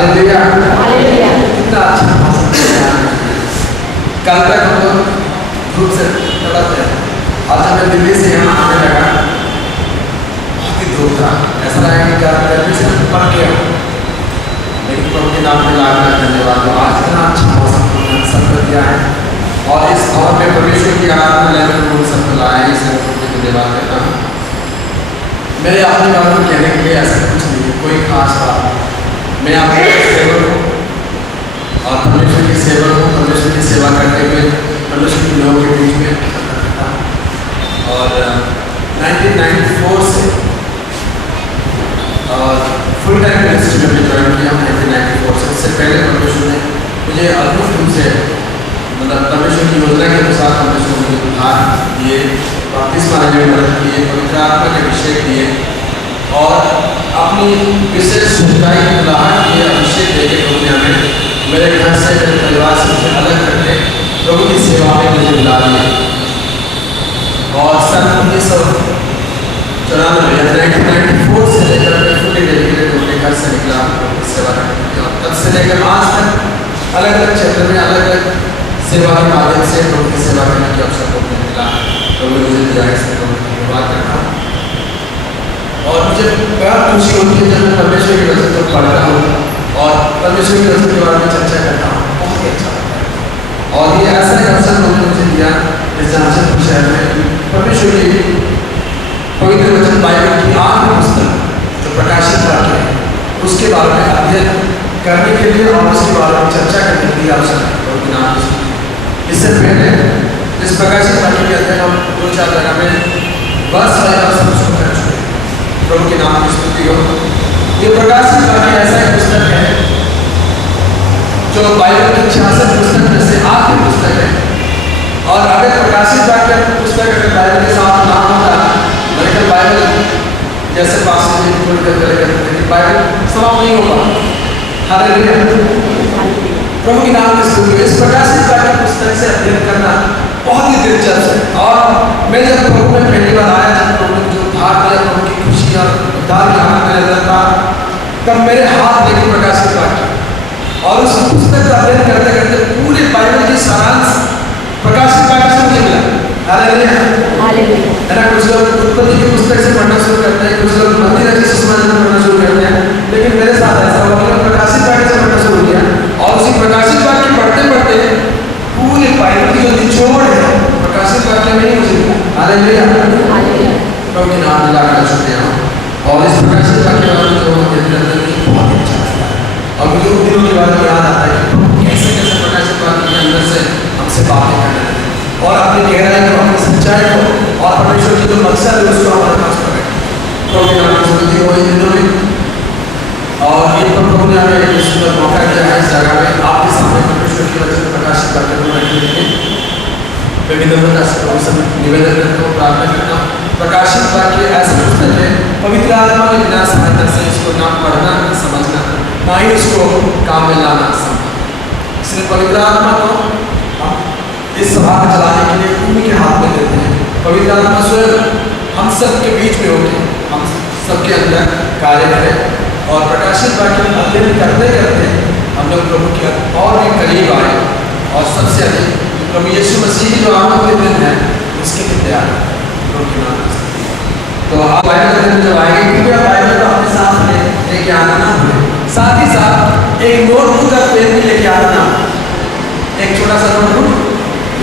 Hallelujah, कितना अच्छा मौसम है। कल तक हम लोग धूप से तड़प रहे थे, आज जब मैं दिल्ली से यहाँ आने लगा बहुत ही धूप था, ऐसा लगा कि गर्मी से मैं पक गया। लेकिन प्रभु के नाम में लाख धन्यवाद। आज इतना अच्छा मौसम हमने सबको दिया है और इस भवन में परमेश्वर की आराधना लेकर लोग सबको लाए, इसलिए प्रभु को धन्यवाद करता हूँ। मेरे अपने बारे में कहने के लिए ऐसा कुछ नहीं है, कोई खास बात नहीं। मैं आपके सेवक हूँ और परमेश्वर की सेवक हूँ। परमेश्वर की सेवा करते हुए परमेश्वर के लोगों के बीच में करता हूँ। और 1994 से और फुल टाइम मिनिस्ट्री में ज्वाइन किया 1994 से। इससे पहले परमेश्वर ने मुझे अद्भुत रूप से मतलब परमेश्वर की योजना के अनुसार परमेश्वर ने मुझे उद्धार दिए, बपतिस्मा लेने में मदद किए, पवित्र आत्मा के अभिषेक दिए और अपनी विशेष सच्चाई की बुलाहट के अभिषेक देके प्रभु ने हमें मेरे घर से मेरे परिवार से मुझे अलग करके प्रभु की सेवा में मुझे बुला दिया। और सन 1994 से लेकर मैं फुली डेडिकेटेड अपने घर से निकला प्रभु की सेवा करने के लिए और तब से लेकर आज तक अलग अलग क्षेत्र में अलग अलग सेवा के माध्यम से प्रभु की सेवा करने के अवसर को मिला। प्रभु ने मुझे दिया, इसमें प्रभु का धन्यवाद करता हूँ। और मुझे बहुत खुशी होती है जब मैं परमेश्वर के वचन को पढ़ता हूँ और परमेश्वर के वचन के बारे में चर्चा करता हूँ, बहुत ही अच्छा लगता है। और ये ऐसा एक अवसर उन्होंने मुझे दिया इस जमशेदपुर शहर में परमेश्वर की पवित्र वचन बाइबल की आखिरी पुस्तक जो प्रकाशित वाक्य है उसके बारे में अध्ययन करने के लिए और उसके बारे में चर्चा करने के लिए अवसर प्रभु के नाम से। इससे पहले इस प्रकाशित वाक्य के अध्ययन हम 2-4 जगह में वर्ष बाय वर्ष उसको कर चुके हैं। प्रभु के नाम की स्तुति हो। ये प्रकाशित वाक्य ऐसा एक पुस्तक है जो बाइबल की 66 पुस्तक में से आखिरी पुस्तक है। और अगर प्रकाशित वाक्य पुस्तक अगर बाइबल के साथ ना होता बल्कि बाइबल जैसे पास लेकिन बाइबल समाप्त नहीं होगा। हालेलुया, प्रभु के नाम की स्तुति। इस प्रकाशित वाक्य पुस्तक से अध्ययन करना बहुत ही दिलचस्प है। और मैं जब प्रभु में पहली बार आया, जब प्रभु ने जो उद्धार दिया, प्रभु की खुशी और उद्धार के हाथ में नजर था, तब मेरे हाथ लेके प्रकाशित वाक्य और उस पुस्तक का अध्ययन करते करते पूरे बाइबल की सारांश प्रकाशित वाक्य से मुझे मिला। हालेलुया, है ना। कुछ लोग उत्पत्ति की पुस्तक से पढ़ना शुरू करते हैं, कुछ लोग मत्ती रचित सुसमाचार पढ़ना शुरू करते हैं, लेकिन मेरे साथ ऐसा हुआ कि प्रकाशित वाक्य से पढ़ना शुरू किया और उसी प्रकाशित वाक्य पढ़ते पढ़ते पूरे बाइबल की जो निचोड़ है प्रकाशित वाक्य में ही मुझे मिला। हालेलुया, प्रभु के नाम दिलाकर शुक्रिया। और इस प्रकाशित वाक्य में जो बहुत अच्छा लगता है और मुझे उन दिनों के बारे में याद आता है कि कैसे कैसे प्रकाशित वाक्य के अंदर से हमसे बातें करने लगे और अपनी गहराई को, अपनी सच्चाई को और परमेश्वर की जो मकसद है उसको हमारे पास प्रकट किया। प्रभु के नाम की स्तुति हो इन दिनों में। और ये प्रभु ने हमें एक सुंदर मौका दिया है इस जगह में आपके सामने परमेश्वर की वचन प्रकाशित करके रखने के लिए। मैं विनम्रता से प्रभु से निवेदन करता हूँ, प्रार्थना करता हूँ। प्रकाशित वाक्य ऐसा पुस्तक है पवित्र आत्मा के बिना सहायता से इसको ना पढ़ना ना समझना ना ही इसको काम में लाना संभव। इसलिए पवित्र आत्मा को इस सभा को चलाने के लिए उन्हीं के हाथ में देते हैं। पवित्र आत्मा स्वयं हम सब के बीच में होते हैं, हम सबके अंदर कार्य करें और प्रकाशित वाक्य अध्ययन करते करते हम लोग प्रभु के और भी करीब आए और सबसे अधिक प्रभु यीशु मसीह की जो आमद के दिन है उसके लिए तैयार प्रभु के नाम से। तो आप बाइबल जब आएंगे क्योंकि आप बाइबल को अपने साथ लेके आना ना भूलें, साथ ही साथ एक नोटबुक का पेन भी लेके आना ना, एक छोटा सा नोटबुक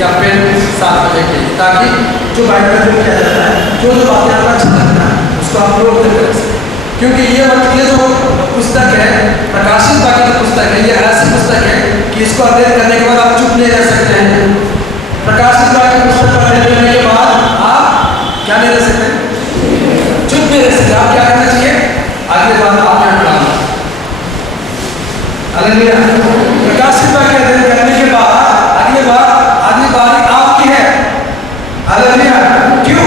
या पेन साथ में लेके, ताकि जो बाइबल में क्या जाता है, जो बातें आपको अच्छा लगता है उसको आप नोट कर सकें। क्योंकि ये जो पुस्तक है प्रकाशित वाक्य की पुस्तक है, ये ऐसी पुस्तक है कि इसको अध्ययन करने के बाद आप चुप नहीं रह सकते हैं। प्रकाशित वाक्य पुस्तक को अध्ययन करने के बाद आप क्या नहीं रह सकते, चुप नहीं रह सकते। आप क्या करना चाहिए, अगले बार आप क्या पढ़ाना। हालेलुया, प्रकाशित वाक्य अध्ययन करने के बाद अगली बारी आपकी है। हालेलुया, क्यों?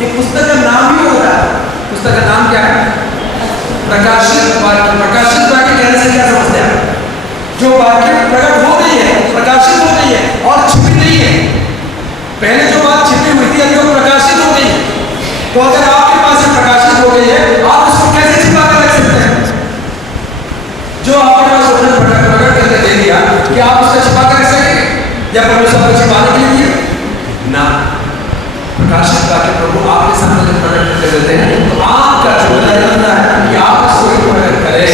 ये पुस्तक का नाम ही होता है। पुस्तक का नाम क्या है? प्रकाशित वाक्य। प्रकाशित वाक्य कहने से क्या समझते हैं? जो वाक्य प्रकट हो रही है, प्रकाशित हो रही है और छिपी नहीं है। पहले जो बात छिपी हुई थी अभी वो प्रकाशित हो गई है। तो अगर आपके पास प्रकाशित हो गई है, आप उसको कैसे छिपा कर रख सकते हैं? जो आपके पास हमें सब छिपाने के लिए दिए ना। प्रकाशित वाक्य प्रभु आपके सामने जब प्रकट करते रहते हैं तो आपका जिम्मेदारी है कि आप उसको प्रकट करें,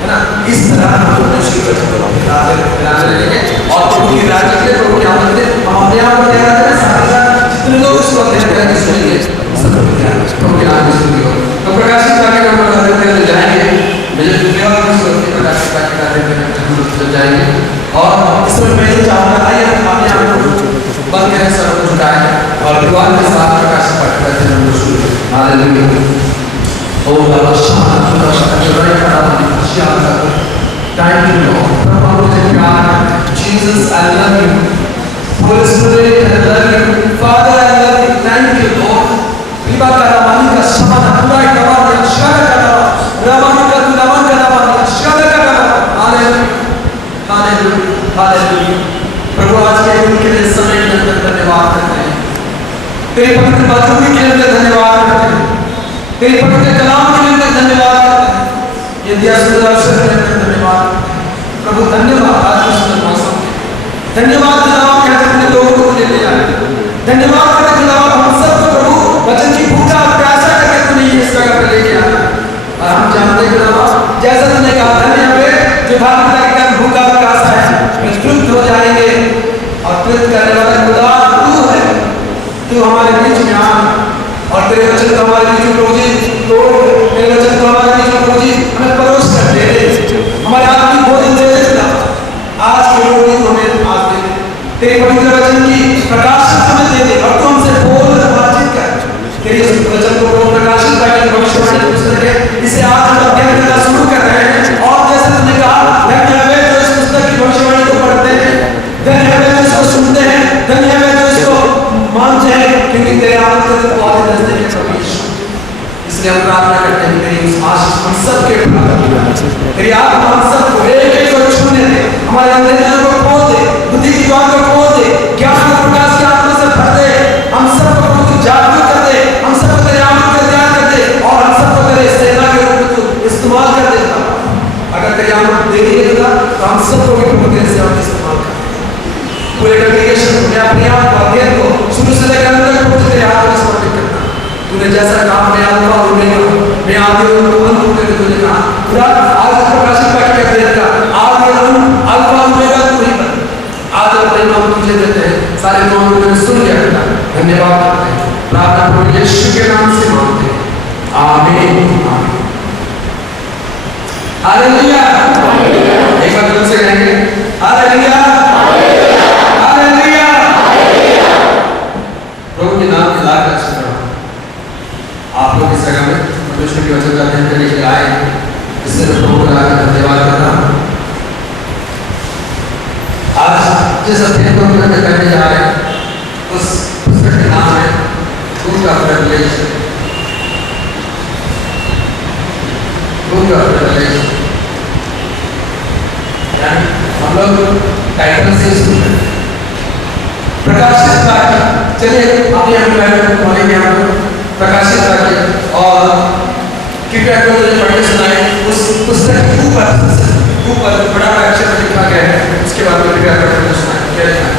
है ना। इस तरह हम मनुष्य के वचन को फैलाने लगेंगे और प्रभु की राज्य के लिए प्रभु क्या बोलते हैं, हम अपने आप को तैयार करें, साथ साथ जितने लोग इसको अध्ययन करेंगे सुनेंगे सब प्रभु के नाम में सुनेंगे। तो प्रकाशित वाक्य का हम अध्ययन करने जाएंगे, मुझे दुनिया में प्रकाशित वाक्य का अध्ययन करने जरूर जाएंगे। और इसमें मैं ये चाहूँगा आइए हम अपने आप को बंद करें, सर को झुकाएं और दुआओं के साथ प्रकाशित वाक्य का अध्ययन शुरू करें। हालेलुया। ओ बाबा शांत खुदा तेरा नाम शांत थैंक यू लॉर्ड, प्रभु मुझे प्यार है, Jesus I love you, Holi spirit I love you, father I love you, thank you Lord. Vibha का रामानी का शब्द पूरा कवर में शांत करा रामानी का तू नाम का रामानी शांत करा। Hallelujah hallelujah hallelujah. प्रभु आज के दिन के लिए समय के लिए धन्यवाद करते हैं, तेरी पवित्र बातों के लिए धन्यवाद करते हैं, तेरे पवित्र कलाम के लिए धन्यवाद करते हैं, ये दिया सुंदर अवसर के लिए धन्यवाद। प्रभु धन्यवाद आज के सुंदर मौसम के लिए धन्यवाद खुदावंद कि आज अपने लोगों को ले आए, धन्यवाद करते खुदावंद हम सबको प्रभु वचन की भूखा और प्यासा करके तूने इस जगह पर लेके आया। और हम जानते हैं खुदावंद जैसा तूने कहा धन्य वे जो धार्मिकता के कारण भूखा और प्यासा है वे तृप्त हो जाएंगे, और तृप्त करने वाला खुदा तू है, तू हमारे बीच में आ और तेरे वचन को हमारे बीच में प्रभु जी तोड़, तेरे वचन को हमारे बीच में प्रभु जी हमें परोस कर दे दे, हमारे आत्मिक भोजन दे दे। आज के रोटी को हमें आज दे दे, तेरे पवित्र वचन की प्रकाशित हमें दे दे और तू हमसे बोल बातचीत कर। तेरे इस वचन को प्रभु प्रकाशित करके भविष्यवाणी पुस्तक है, इसे आज हम अध्ययन करना शुरू कर रहे हैं। और जैसे तुमने कहा धन्य है जो इस पुस्तक की भविष्यवाणी को पढ़ते हैं, धन्य है जो इसको सुनते हैं, धन्य है जो इसको मानते हैं, क्योंकि तेरे आनंद को बहुत नजदीक है प्रभु। इसलिए हम प्रार्थना करते हैं तेरी उस आशीष हम सब के ऊपर, तेरी आत्मा हम सबको एक एक को छूने दे, हमारे अंदर को खोल दे, बुद्धि की द्वार को खोल दे, ज्ञान और प्रकाश की आत्मा से भर दे, हम सबको प्रभु जागरूक कर दे, हम सबको तेरे आनंद का ध्यान कर दे और हम सबको तेरे सेना के रूप में तू इस्तेमाल कर देता। अगर तेरे आनंद दे देगा तो हम सबको भी प्रभु तेरे सेवा में इस्तेमाल कर पूरे कम्युनिकेशन में अपने आप को अध्ययन को शुरू से लेकर अंत तक प्रभु तेरे हाथ में समर्पित करना। तूने जैसा कहा मैं अल्फा और ओमेगा, मैं आदि और अंत हूं, तेरे तुझे कहा खुदा आज प्रकाशित वाक्य का अध्ययन का आदि और अंत अल्फा और ओमेगा तू ही बन। आज अपने नाम तुझे देते हैं, सारे नाम को मैंने सुन लिया खुदा, धन्यवाद करते हैं। प्रार्थना प्रभु यीशु के नाम से मांगते हैं, आमीन आमीन। हालेलुया एक बार तुम से कहेंगे हालेलुया हालेलुया। प्रभु के नाम की लाख अच्छी आप लोग इस जगह में परमेश्वर के वचन का अध्ययन करने के लिए आए, इससे प्रभु का धन्यवाद करना। आज जिस अध्ययन को हम करने जा रहे हैं उस पुस्तक का नाम है book of revelation. Book of revelation हम लोग टाइटल से शुरू प्रकाशित वाक्य। चलिए अपने अपने खोलेंगे हम लोग प्रकाशित वाक्य और कृपया करो मुझे पढ़ने सुनाए उस पुस्तक के ऊपर बड़ा अक्षर में लिखा गया है, उसके बाद में कृपया करो मुझे सुनाए क्या लिखा है।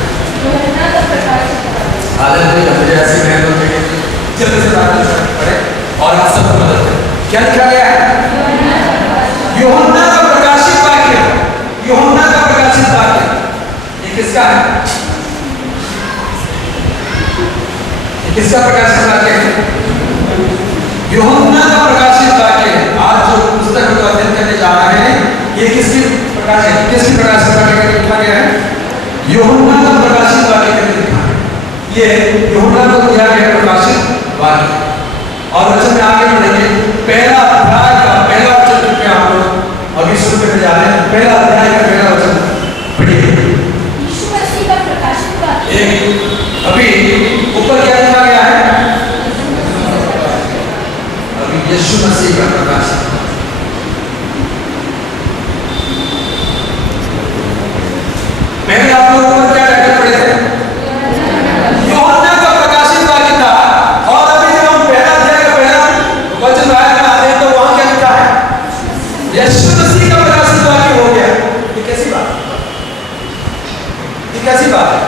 हालेलुया मुझे ऐसी मेहनत है जल्दी से बात पढ़े और आप सबको मदद करें। क्या लिखा गया है? यूहन्ना का प्रकाशित वाक्य, यूहन्ना का प्रकाशित वाक्य। ये किसका है? ये किसका प्रकाशित वाक्य है? यूहन्ना का प्रकाशित वाक्य। आज जो पुस्तक हम अध्ययन करने जा रहे हैं ये किसकी प्रकाशित वाक्य में लिखा गया है? यूहन्ना का प्रकाशित वाक्य में लिखा है। ये यूहन्ना को दिया गया प्रकाशित वाक्य। और वचन में आगे बढ़ेंगे, पहला अध्याय का पहला वचन पे आप लोग अभी शुरू करने जा रहे हैं। पहला अध्याय का पहला वचन पढ़िए। यीशु मसीह का प्रकाशित वाक्य। एक अभी ऊपर क्या लिखा गया है? यीशु मसीह का प्रकाश। मैंने आप लोगों को क्या टाइटल पढ़े थे? यूहन्ना का प्रकाशित वाक्य था। और अभी जब हम पहला अध्याय का पहला वचन आते हैं तो वहां क्या लिखा है? यीशु मसीह का प्रकाशित वाक्य हो गया। ये कैसी बात है?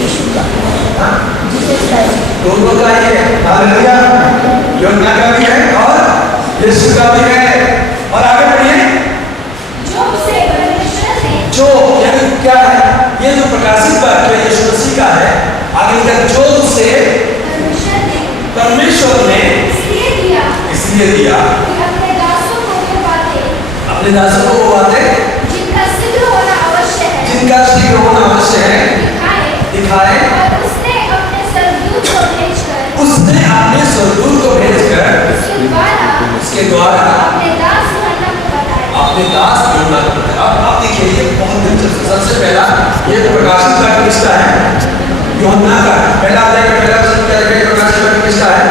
यीशु का हाँ? जीसस क्राइस्ट दोनों का ही है। हालेलुया। यूहन्ना का भी है और यीशु का भी है। और आगे बढ़िए। जो उसे परमेश्वर ने जो यानी क्या है, ये जो प्रकाशित वाक्य यीशु मसीह का है, आगे लिखा जो उसे परमेश्वर ने इसलिए दिया कि अपने दासों को वो बातें जिनका शीघ्र होना आवश्यक है दिखाए। और उसने अपने स्वर्गदूत को भेजकर उसके द्वारा अपने दास यूहन्ना को बताया। अपने दास यूहन्ना को बताया। अब देखिए ये बहुत दिलचस्प। सबसे पहला ये प्रकाशित वाक्य किसका है? यूहन्ना का। पहला अध्याय का पहला वचन क्या है? प्रकाशित वाक्य किसका है?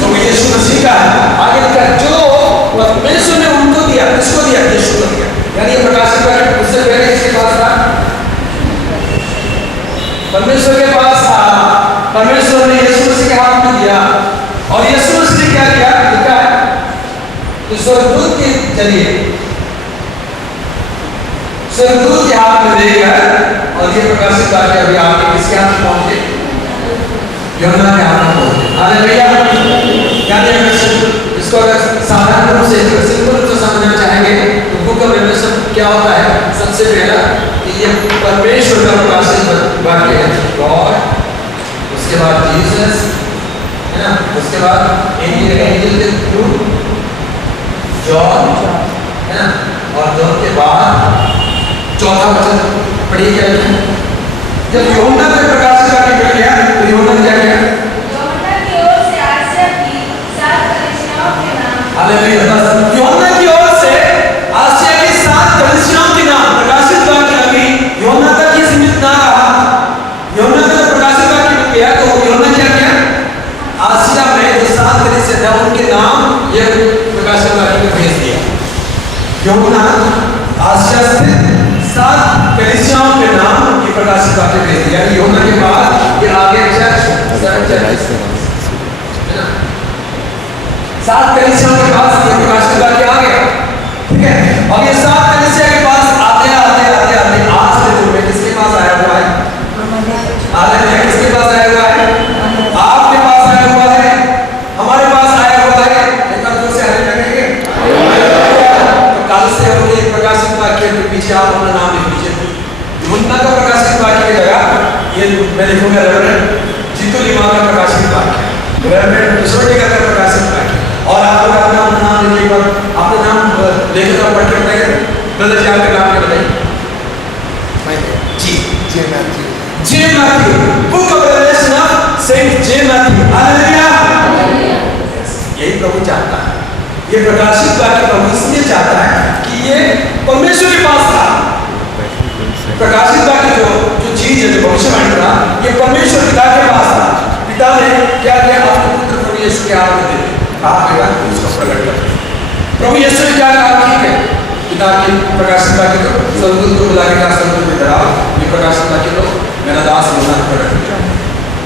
तो यीशु मसीह का है। आगे लिखा जो परमेश्वर ने उनको दिया, किसको दिया? यीशु को दिया। यानी ये प्रकाशित वाक्य उससे पहले किसके पास था? परमेश्वर के पास था। परमेश्वर ने यीशु मसीह के हाथ में दिया और यीशु मसीह ने क्या किया? लिखा है कि स्वर्गदूत के जरिए स्वर्गदूत के हाथ में देकर, और ये प्रकाशित वाक्य अभी आपके किसके हाथ में पहुंचे? यूहन्ना के हाथ में पहुंचे। हालेलुया। यानी अगर इसको अगर साधारण रूप से सिंपल रूप से समझना चाहेंगे तो बुक ऑफ रेवलेशन क्या होता है? सबसे पहला कि ये परमेश्वर का प्रकाशित वाक्य है, गॉड। उसके बाद जीसस, है ना? उसके बाद एंजल के थ्रू जॉन, है ना? और जॉन के बाद चौथा वचन पढ़िए क्या लिखा है? जब यूहन्ना पे प्रकाशित वाक्य मिल गया तो यूहन्ना ने क्या किया? यूहन्ना की ओर से आसिया की 7 कलीसियाओं के नाम। हालेलुया। यूहन्ना की ओर से आसिया की 7 कलीसियाओं के नाम। प्रकाशित वाक्य अभी यूहन्ना तक ही सीमित ना रहा। यूहन्ना तक प्रकाशित वाक्य मिल गया तो यूहन्ना क्या किया? आसिया में जो 7 कलीसिया थे उनके नाम ये प्रकाशित वाक्य में भेज दिया। यूहन्ना आसिया स्थित 7 कलीसियाओं के नाम ये प्रकाशित वाक्य भेज दिया। यूहन्ना के बाद ये आगे चर्च, है ना? 7 कलीसियाओं के पास ये प्रकाशित वाक्य आ गया। ठीक है। अब ये 7 कलीसिया के पास आते आज के दिन में किसके पास आया हुआ है? हालेलुया। किसके पास आया हुआ है? आपके पास आया हुआ है, हमारे पास आया हुआ है। एक बार जोर से हालेलुया कहेंगे। तो कल से हम ये प्रकाशित वाक्य के पीछे आप अपना नाम लिख लीजिए। यूहन्ना का प्रकाशित वाक्य की जगह ये मैं लिखूंगा रेवरेंड जीतू लिमा का प्रकाशित वाक्य, रेवरेंड किशोर का प्रकाशित वाक्य। और आप लोग अपना नाम लिखिए। एक बार अपना नाम लेकर आप पढ़ के बताइए। ब्रदर जी आपका नाम क्या बताइए? जी J Matthew. Book of revelation of saint J Matthew. Hallelujah. यही प्रभु चाहता है। ये प्रकाशित वाक्य प्रभु इसलिए चाहता है कि ये परमेश्वर के पास था। प्रकाशित वाक्य जो चीज है, जो भविष्यवाणी था, ये परमेश्वर पिता के पास था। पिता ने क्या किया? अपने पुत्र प्रभु यीशु के हाथ में दे दिया। कहा गया उसको प्रकट कर। प्रभु यीशु ने क्या कहा? ठीक है, पिता की प्रकाशित वाक्य को स्वर्गदूत को बुला के कहा, स्वर्गदूत में डराओ, ये प्रकाशित वाक्य लो, मेरा दास यूहन्ना को प्रकट किया।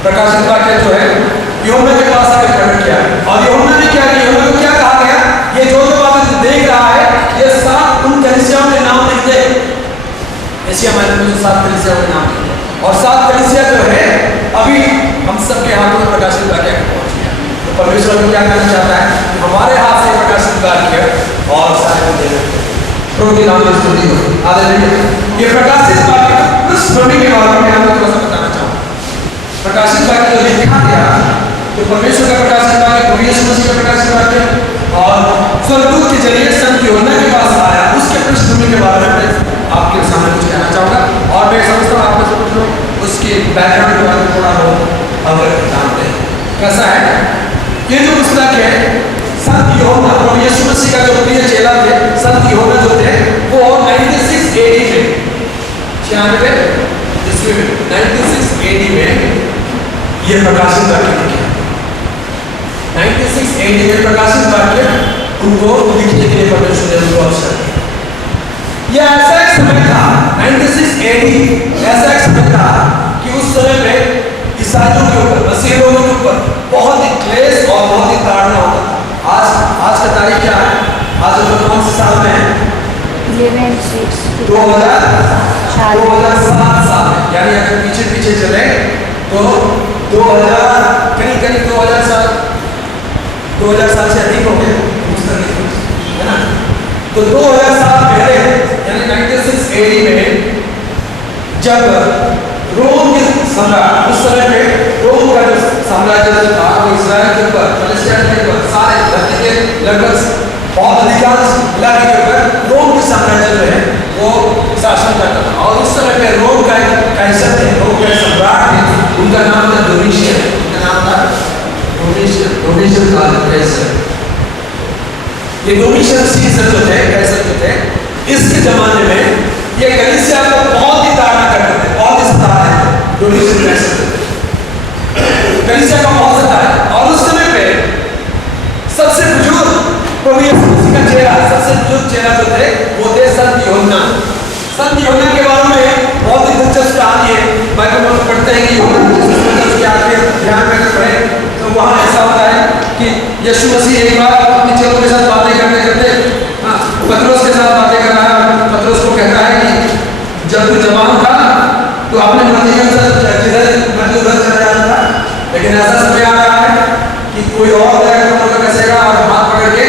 प्रकाशित वाक्य जो है यूहन्ना के पास आकर प्रकट किया। और यूहन्ना ने क्या किया? यूहन्ना को क्या कहा गया? ये जो बातें देख रहा है ये 7 उन कलीसियाओं के नाम लिख दे। एशिया माइनर में 7 कलीसियाओं के नाम लिख दे। और 7 कलीसिया जो है अभी हम सबके हाथों में प्रकाशित वाक्य पहुंच गया। तो परमेश्वर को क्या करना चाहता है? हमारे हाथ से प्रकाशित वाक्य और सारे को देना। प्रभु के नाम में स्तुति हो। हालेलुया। ये प्रकाशित वाक्य पृष्ठभूमि के बारे में आपको थोड़ा सा बताना चाहूंगा। प्रकाशित वाक्य जो लिखा गया, तो परमेश्वर का प्रकाशित वाक्य, प्रभु यीशु मसीह का प्रकाशित वाक्य और स्वर्गदूत के जरिए संत यूहन्ना के पास आया, उसके पृष्ठभूमि के बारे में आपके सामने कुछ कहना चाहूंगा। और मैं समझता हूँ आप में से कुछ लोग उसके बैकग्राउंड के बारे में थोड़ा बहुत अवगत जानते हैं। कैसा है? ये जो पुस्तक है संत यूहन्ना, प्रभु यीशु मसीह का जो प्रिय चेला थे संत यूहन्ना जो थे, वो 96 AD में 96 ईस्वी में 96 AD में ये प्रकाशित वाक्य लिखे। 96 AD में प्रकाशित वाक्य उनको लिखने के लिए परमेश्वर ने उनको अवसर दिया। यह ऐसा एक समय था, 96 AD ऐसा एक समय था कि उस समय में ईसाइयों के ऊपर, मसीह लोगों के ऊपर बहुत ही क्लेश और बहुत ही ताड़ना होता था। आज का तारीख क्या है? आज हम कौन से साल में हैं? 2007 साल में। यानी अगर पीछे चले तो 2000 साल पहले यानी 96 एडी में जब रोम के सम्राट, उस समय पे रोम का जो साम्राज्य था वो इस्राएल के ऊपर, पैलेस्टाइन के ऊपर, सारे धरती के लगभग बहुत अधिकांश इलाके के ऊपर रोम के साम्राज्य जो है वो शासन करता था। और उस समय पे रोम का कैसर थे, रोम के सम्राट थे, उनका नाम था डोमिशियन। उनका नाम था डोमिशियन कैसर। ये डोमिशियन सीजर जो थे, कैसर जो थे, इसके जमाने में ये कलीसिया को बहुत ही ताड़ना करते थे, बहुत ही सताए थे। डोमिशियन कैसर कलीसिया को बहुत सताया। और उस समय पे सबसे बुजुर्ग प्रभु यीशु मसीह का चेहरा, सबसे बुजुर्ग चेहरा जो थे वो थे संत यूहन्ना। संत यूहन्ना के बारे में बहुत ही दिलचस्प कहानी है। बाइबल में पढ़ते हैं कि यूहन्ना के आगे ध्यान में पढ़े तो वहाँ ऐसा होता है कि यीशु मसीह एक बार अपने चेलों के साथ बातें करते करते पतरस के साथ बातें कर रहा है। पतरस को कहता है कि जब तू जवान था तो आपने मर्जी के अनुसार जिधर उधर चला जाता था, लेकिन ऐसा समय आ रहा है कि कोई और कसेगा और हाथ पकड़ के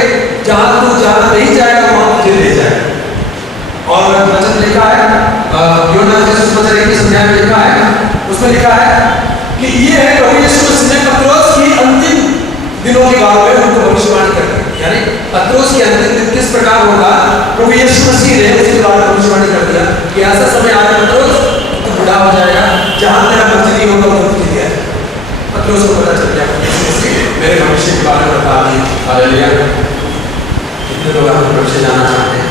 जहां तू जाना नहीं जाएगा वहां तुझे ले जाएगा। और वचन लिखा है यूहन्ना के सुसमाचार की संख्या में लिखा है, उसमें लिखा है कि ये है प्रभु यीशु मसीह ने पतरस की अंतिम दिनों के बारे में उनको भविष्यवाणी कर दी। यानी पतरस की अंतिम दिन किस प्रकार होगा प्रभु यीशु मसीह ने उसके बारे में भविष्यवाणी कर दिया कि ऐसा समय आएगा पतरस तो बुढ़ा हो जाएगा, जहां तेरा मंजिल होगा वो तुझे दिया है। पतरस को पता चल गया मेरे भविष्य के बारे में बता दी। हालेलुया। कितने लोग अपने भविष्य जानना चाहते हैं?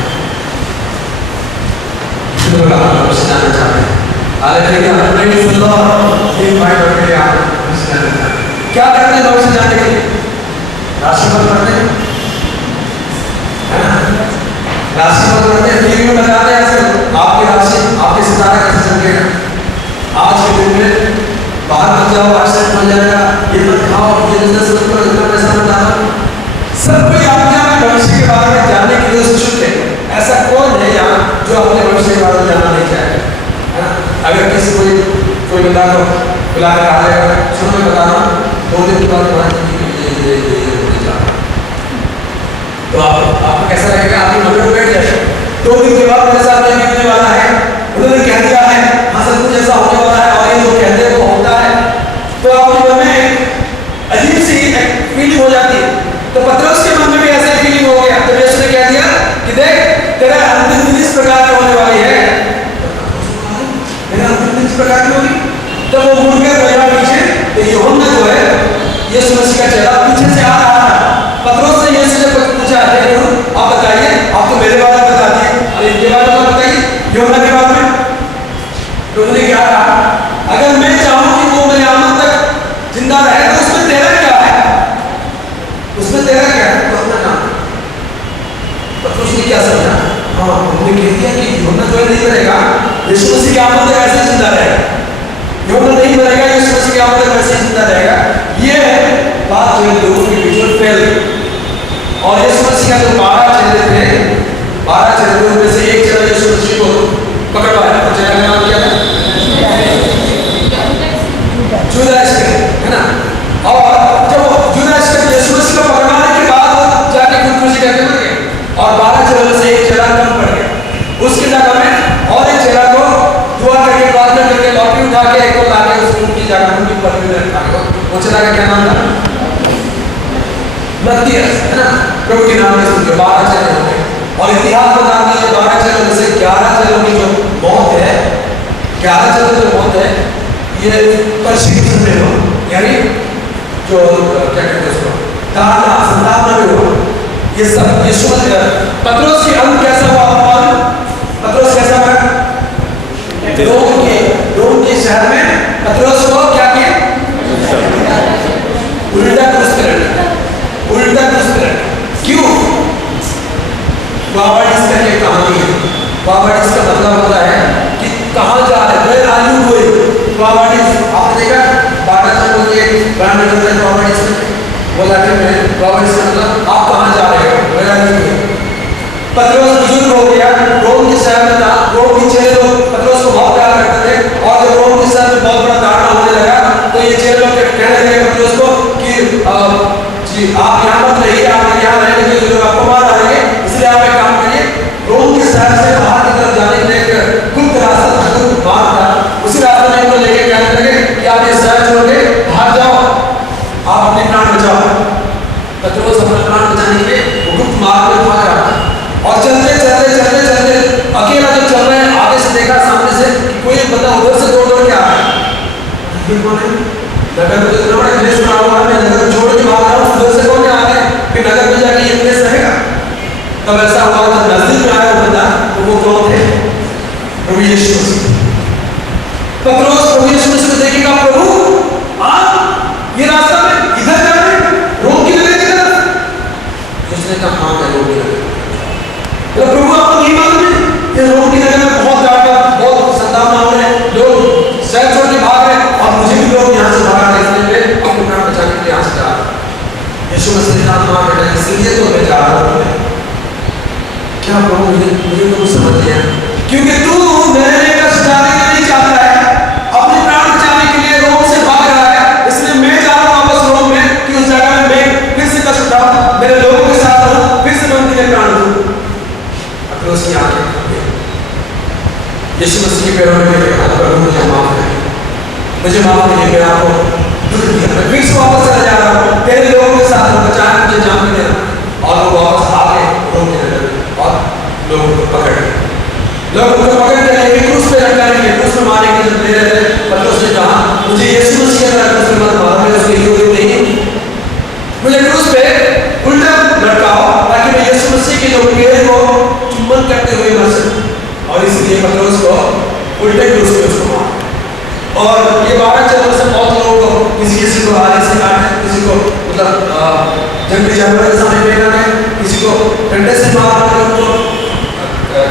कितने लोग अपने भविष्य जानना चाहते हैं? हालेलुया। Praise the Lord. एक भाई बैठे हैं, आप भविष्य जानना चाहते हैं। क्या करते हैं भविष्य जानने के लिए? राशिफल पढ़ते हैं, राशिफल पढ़ते हैं, टीवी में बताते हैं ऐसे आपकी राशि, आपके सितारा कैसे चमकेगा। आज के दिन में बाहर मत जाओ, एक्सीडेंट हो जाएगा, ये मत खाओ, ये बिजनेस मत करो, इतना पैसा मत डालो। सब कोई आपके यहाँ भविष्य के बारे में जानने के लिए उत्सुक है। ऐसा कौन है यहाँ जो अपने भविष्य के बारे में जानना नहीं चाहेगा, है ना? अगर किसी कोई बता दो, बुला के आ जाएगा, सुनो मैं बता रहा हूँ 2 दिन के बाद तुम्हारी जिंदगी ये होने जा रहा है, तो आपको कैसा लगेगा? आपकी मन में बैठ जाएगा 2 दिन के बाद मेरे साथ ये बीतने वाला है, उन्होंने कह दिया है, हाँ सब कुछ ऐसा होने वाला है और ये जो कहते हैं वो होता है, तो आपके मन में अजीब सी एक फीलिंग हो जाती है। तो पतरस के मन में भी ऐसा फीलिंग हो गया। तो यीशु ने कह दिया कि देख तेरा अंतिम दिन इस प्रकार की होने वाली है। मेरा अंतिम दिन इस प्रकार की होगी। तो वो मुड़ के गया पीछे, तो यूहन्ना जो है यीशु मसीह का चेहरा पीछे से आ रहा था। पतरस ने यीशु से पूछा, आप बताइए, आप तो मेरे बारे में बता दिए, अरे इनके बारे में बताइए, यूहन्ना के बारे में। तो उन्होंने क्या कहा, अगर मैं चाहूं कि वो मेरे आमद तक जिंदा रहे तो उसमें तेरा क्या है? उसमें तेरा क्या है? तो अपना नाम। पतरस ने क्या समझा? हाँ, उन्होंने कह दिया कि यूहन्ना जो नहीं मरेगा, यीशु मसीह के आमद तक ऐसे जिंदा रहेगा। यूहन्ना नहीं मरेगा, यीशु मसीह के आमद तक वैसे जिंदा रहेगा। ये बात जो है लोगों के बीच में फैल गई। और यीशु मसीह का जो 12 चेले थे, 12 चेलों में से एक चेला यीशु मसीह को पकड़ पाया। तो चेला का नाम क्या था? जुदा इस्करियोत, है ना? और जब जुदा इस्करियोत यीशु मसीह को पकड़वाने के बाद जाके खुदकुशी करके मर गया और 12 चेलों से एक चेला कम पड़ गया। उसकी जगह में और एक चेला को दुआ करके प्रार्थना करके लॉटरी उठा के एक को लाके उसकी जगह उनकी पदवी में रखा गया। वो चेला का क्या नाम था? मत्तियास, है ना? प्रभु के नाम में सुन 12 चेले हो गए। और इतिहास बताता है 12 चेलों में से 11 चेलों की जो मौत है, 11 चेलों की मौत है, ये परसिक्यूशन में हो, यानी जो क्या कहते हैं उसको ताड़ना संतापना में हो। ये सब यीशु पतरस की अंत कैसा हुआ? पतरस कैसा हुआ? रोम के शहर में पतरस को क्या किया? उल्टा क्रूस कर दिया, उल्टा क्रूस कर दिया। क्यों? वावाडिस का ये कहानी है। वावाडिस का मतलब होता है कि कहाँ जा रहे हैं, वेयर आर यू गोइंग। वावाडिस आपने देखा बाटा चंद के ब्रांड में वावाडिस में वो लैटिन में वावाडिस का मतलब आप कहाँ जा रहे हो, वेयर आर यू गोइंग। पतरस बुजुर्ग हो गया, रोम के शहर में था, रोम के चेले लोग पतरस को बहुत प्यार करते थे। और जब रोम के शहर में बहुत बड़ा ताड़ना होने लगा तो ये चेले लोग कहने लगे पतरस को कि जी आप यहाँ मत रहिए, आप यहाँ रहने के लोग आपको मार डालेंगे, इसलिए आप एक काम करिए, बंदा उधर से दौड़ दौड़ के आ रहा है, ये कौन है? नगर में तो इतना बड़ा क्लेश बना हुआ है, मैं नगर छोड़ के भाग रहा हूँ, उधर से कौन आ रहा है? फिर नगर में जाके ये क्लेश रहेगा। तब ऐसा हुआ, जब नजदीक में आया वो बंदा, तो वो कौन थे? प्रभु यीशु मसीह। पतरस प्रभु यीशु मसीह को देखेगा, प्रभु आप ये रास्ता में इधर जा रहे हैं, रोम की नगरी की तरफ। उसने कहा हाँ मैं रोम की नगरी। तो प्रभु आपको नहीं मालूम है ये रोम की नगरी में बहुत ज्यादा बहुत संभावना है, लोग शहर छोड़ के भाग रहे हैं और मुझे भी लोग यहाँ से भगा रहे, इसलिए मैं अपने प्राण बचाने के लिए यहाँ से जा रहा हूँ। यीशु मसीह ने कहा हाँ बेटा इसलिए तो मैं जा रहा हूँ। क्या प्रभु मुझे तो समझ लिया, क्योंकि तू मेरे लिए कष्ट डालने के लिए चाहता है, अपने प्राण बचाने के लिए रोम से भाग रहा है, इसलिए मैं जा रहा हूँ वापस रोम में कि उस जगह में मैं फिर से कष्ट उठाऊं, मेरे लोगों के साथ रहूं, फिर से मैं उनके लिए प्राण दूं। पतरस की आंखें खुल गई, यीशु मसीह के पैरों में गिर गया, प्रभु मुझे माफ करिए, मुझे माफ करिए, मैं आपको दुख दिया, मैं फिर से वापस चला जा रहा हूँ, तेरे लोगों के साथ बचाने मुझे जान में देना। और वो वापस आ गए रोम के नगर और लोगों को पकड़ लिया, लोग उनको पकड़ के लेके क्रूस पे लटकाएंगे, क्रूस पे मारेंगे। जब ले रहे थे पतरस ने कहा मुझे यीशु मसीह के तरह क्रूस पे मत मारो, मैं उसके योग्य नहीं, मुझे क्रूस पे उल्टा लटकाओ ताकि मैं यीशु मसीह के जो पैर को चुंबन करते हुए मर सकूं। और इसलिए पतरस को उल्टे क्रूस पे उसको मारा। और ये 12 चरणों से बहुत लोगों को किसी को आले से काटा, किसी को मतलब जंगली जानवर के सामने फेंका गया, किसी को डंडे से मारा गया, उनको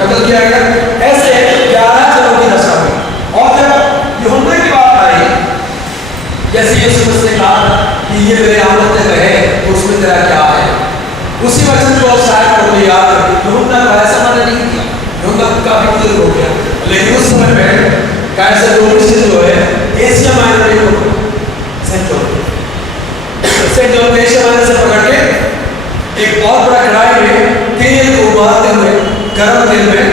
कत्ल किया गया। ऐसे 11 चरणों की दशा हुई। और जब यूहन्ना की बात आई, जैसे यीशु मसीह ने कहा कि ये मेरे आमद में रहे तो उसमें तेरा क्या है, उसी वचन को शायद आपको याद है, यूहन्ना का ऐसा मना नहीं किया, यूहन्ना काफी बुजुर्ग हो गया, लेकिन उस समय में कैसर डोमिशियस जो है एशिया माइनर में लोग सेंट जॉन एशिया माइनर से पकड़ के एक बहुत बड़ा कढ़ाई में तेल को उबालते हुए गर्म तेल में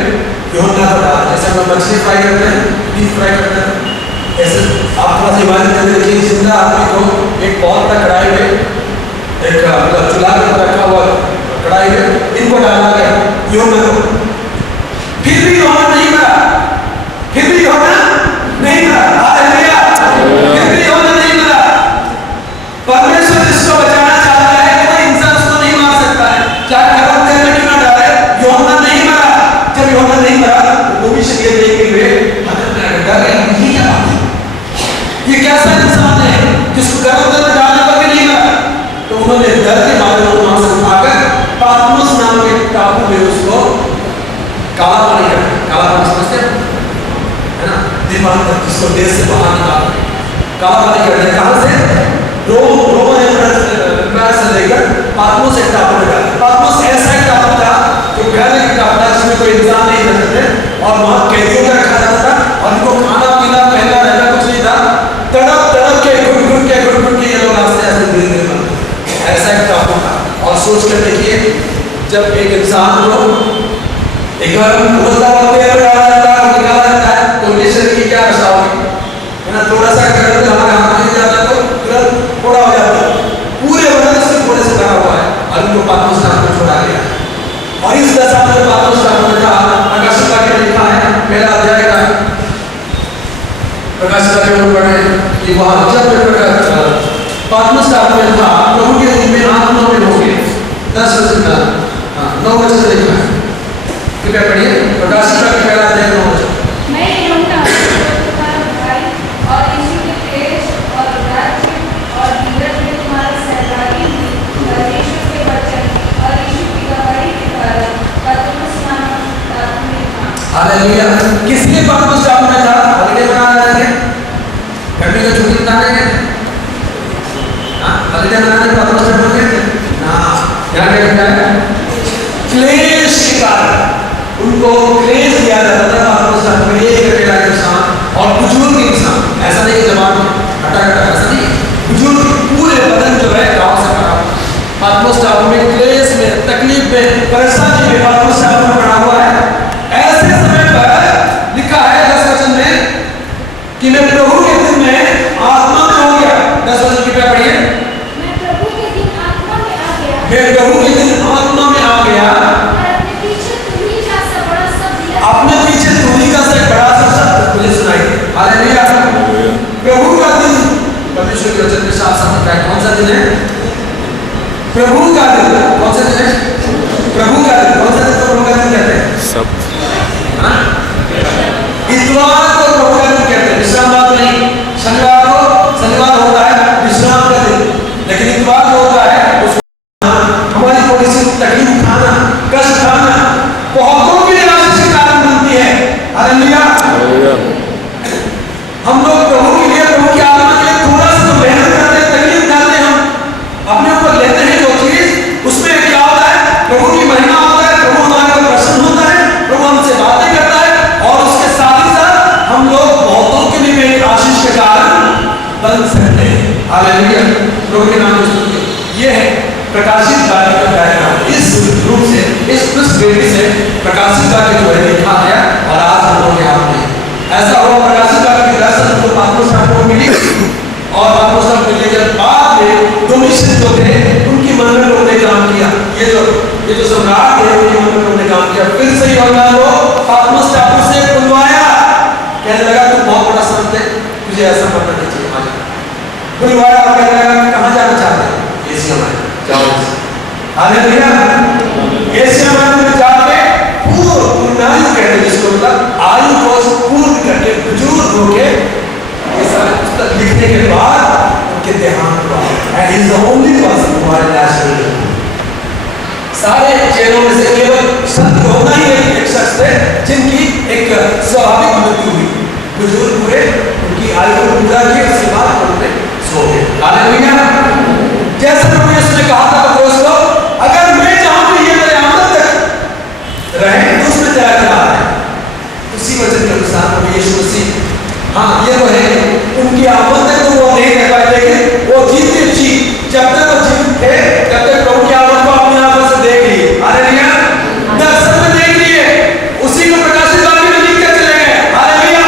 यूहन्ना को डाला, जैसे हम मछली फ्राई करते हैं, डीप फ्राई करते हैं, ऐसे आप थोड़ा सा इमेजिन करके देखिए, जिंदा आदमी को एक बहुत बड़ा कढ़ाई में, एक मतलब चूल्हा में रखा हुआ कढ़ाई में इनको डाला गया यूहन्ना को। फिर भी यूहन्ना नहीं मरा, फिर भी यूहन्ना नहीं मरा, हालेलुया, फिर भी यूहन्ना नहीं मरा। परमेश्वर जिसको बचाना चाहता है कोई इंसान उसको नहीं मार सकता है, चाहे गर्म तेल में क्यों ना डाले, यूहन्ना नहीं मरा। जब यूहन्ना नहीं मरा वो भी शरीर देख के हुए डर गया, ये क्या बात है, ये कैसा इंसान है जिसको गर्म तेल में डालने पर भी नहीं मरा। तो उन्होंने डर के मारे वहां से उठाकर पातमोस नाम के टापू में उसको काला पानी कर, काला पानी समझते हैं है ना, दिमाग तक जिसको देश से बाहर निकाल काला पानी कर दिया। कहां से? रोम से लेकर पातमोस एक टापू में डाला। पातमोस ऐसा एक टापू था जो पहले का टापू था जिसमें कोई इंसान नहीं रहते थे और वहां कैदियों को रखा जाता था और इनको खाना पीना पहनना रहना कुछ नहीं था, तड़प तड़प के घुट के ये लोग आस्ते आस्ते धीरे धीरे बनते, ऐसा एक टापू था। और सोच कर देखिए जब एक इंसान को एक उबलता हुआ तेल डाला जाता है, निकाला जाता है, तो उनके शरीर की क्या दशा होगी, है ना, थोड़ा सा गर्म हमारे हाथ में जाता तो तुरंत फोड़ा हो जाता है, पूरे बदन से फोड़े से भरा हुआ है। और उनको पातमोस नाम में छोड़ा गया। और इस दशा में पातमोस नाम में कहा, प्रकाशित वाक्य में लिखा है पहला अध्याय का, प्रकाशित वाक्य में पढ़े कि वहां जब पातमोस नाम में था प्रभु के दिन में आत्मा में हो गए 10 वचन का 9 वचन लिखा है, कृपया पढ़िए प्रकाशित वाक्य पहला अध्याय 9 वचन। मैं यूहन्ना तुम्हारा भाई और यीशु के तेज और राज्य और धीरज में तुम्हारा सहभागी हूँ, परमेश्वर के वचन और यीशु की गवाही के कारण पतरस नामक टापू में था। हालेलुया। किसने पतरस टापू में था? हॉलिडे मना रहे थे, गर्मी का छुट्टी मनाने गए थे, हॉलिडे मनाने पतरस टापू में थे ना। यहाँ क्या लिखा है? क्लेश के कारण उनको क्लेश दिया जाता था पतरस टापू में, एक अकेला इंसान और बुजुर्ग इंसान, ऐसा नहीं जवान हटा हटा, ऐसा नहीं, बुजुर्ग पूरे बदन जो है गांव से भरा हुआ पतरस टापू में क्लेश में, तकलीफ में, परेशानी में पतरस टापू में पड़ा हुआ है। ऐसे समय पर लिखा है 10 वचन में कि मैं प्रभु के दिन में आत्मा में हो गया। 10 वचन की पढ़िए, मैं प्रभु के दिन आत्मा में आ गया, मैं प्रभु के दिन आत्मा में आ गया, और अपने पीछे तुरही का सा बड़ा शब्द दिया, अपने पीछे तुरही का सा बड़ा सा शब्द मुझे सुनाई सकता है। कौन सा दिन है? प्रभु का दिन। कौन सा दिन है? प्रभु का दिन। कौन सा दिन प्रभु का दिन कहते हैं? सब इतवार को प्रभु का दिन कहते हैं, विश्रामवार को नहीं। शनिवार होता है विश्राम का दिन, लेकिन इतवार जो होता है उसको हमारी थोड़ी सी तकलीफ उठाना, कष्ट उठाना बहुतों के लिए आशीष का कारण बनती है। हालेलुया। हम लोग प्रभु के लिए, प्रभु की आत्मा के लिए थोड़ा सा मेहनत करते हैं, तकलीफ उठाते हैं, हम अपने ऊपर लेते हैं जो चीज, उसमें क्या होता है? प्रभु की महिमा होता है, प्रभु हमारे ऊपर प्रसन्न होता है, प्रभु हमसे बातें करता है, और उसके साथ ही साथ हम लोग बहुतों के लिए एक आशीष का कारण बन सकते हैं। हालेलुया। प्रभु के नाम में ये है प्रकाशित वाक्य का डायग्राम। इस रूप से, इस पृष्ठभूमि से प्रकाशित वाक्य जो है लिखा गया, और आज हम लोग यहाँ पे ऐसा हुआ प्रकाशित वाक्य की दर्शन हमको पात्रोस को मिली, और पात्रोस को मिलने के बाद में दो मिशन जो थे उनकी मन में लोगों ने काम किया। ये जो सम्राट थे उनकी मन में लोगों ने काम किया। फिर से यूहन्ना को पात्मोस टापू से बुलवाया, कहने लगा तू बहुत बड़ा संत है, तुझे ऐसा करना नहीं चाहिए। वहां बुलवाया और कहने लगा कि कहां जाना चाहते हैं? एशिया में जाओ। हालेलुया। एशिया में जाके पूर्णायु कहते हैं जिसको, मतलब आयु को पूर्ण करके बुजुर्ग होके ये सारे पुस्तक लिखने के बाद उनके देहांत हुआ। And is the only person who are natural. सारे चेलों में से केवल संत होना ही एक शख्स थे जिनकी एक स्वाभाविक मृत्यु हुई। बुजुर्ग हुए, उनकी आयु को पूरा किया, उसके बाद उन्होंने सो गए। हालेलुया। जैसे प्रभु यीशु ने कहा था दोस्तों, अगर मैं चाहूं कि ये मेरे आमद तक रहे तो उसमें तेरा क्या है? उसी वचन के अनुसार प्रभु यीशु मसीह, हाँ ये तो है, उनकी आमद तक तो वो नहीं रह पाए, लेकिन वो जीते जी जब तक वो जीवित थे तब तक प्रभु की आमद को अपनी आंखों से देख लिए। हालेलुया। दर्शन में देख लिए, उसी को प्रकाशित वाक्य में लिख कर चले गए। हालेलुया।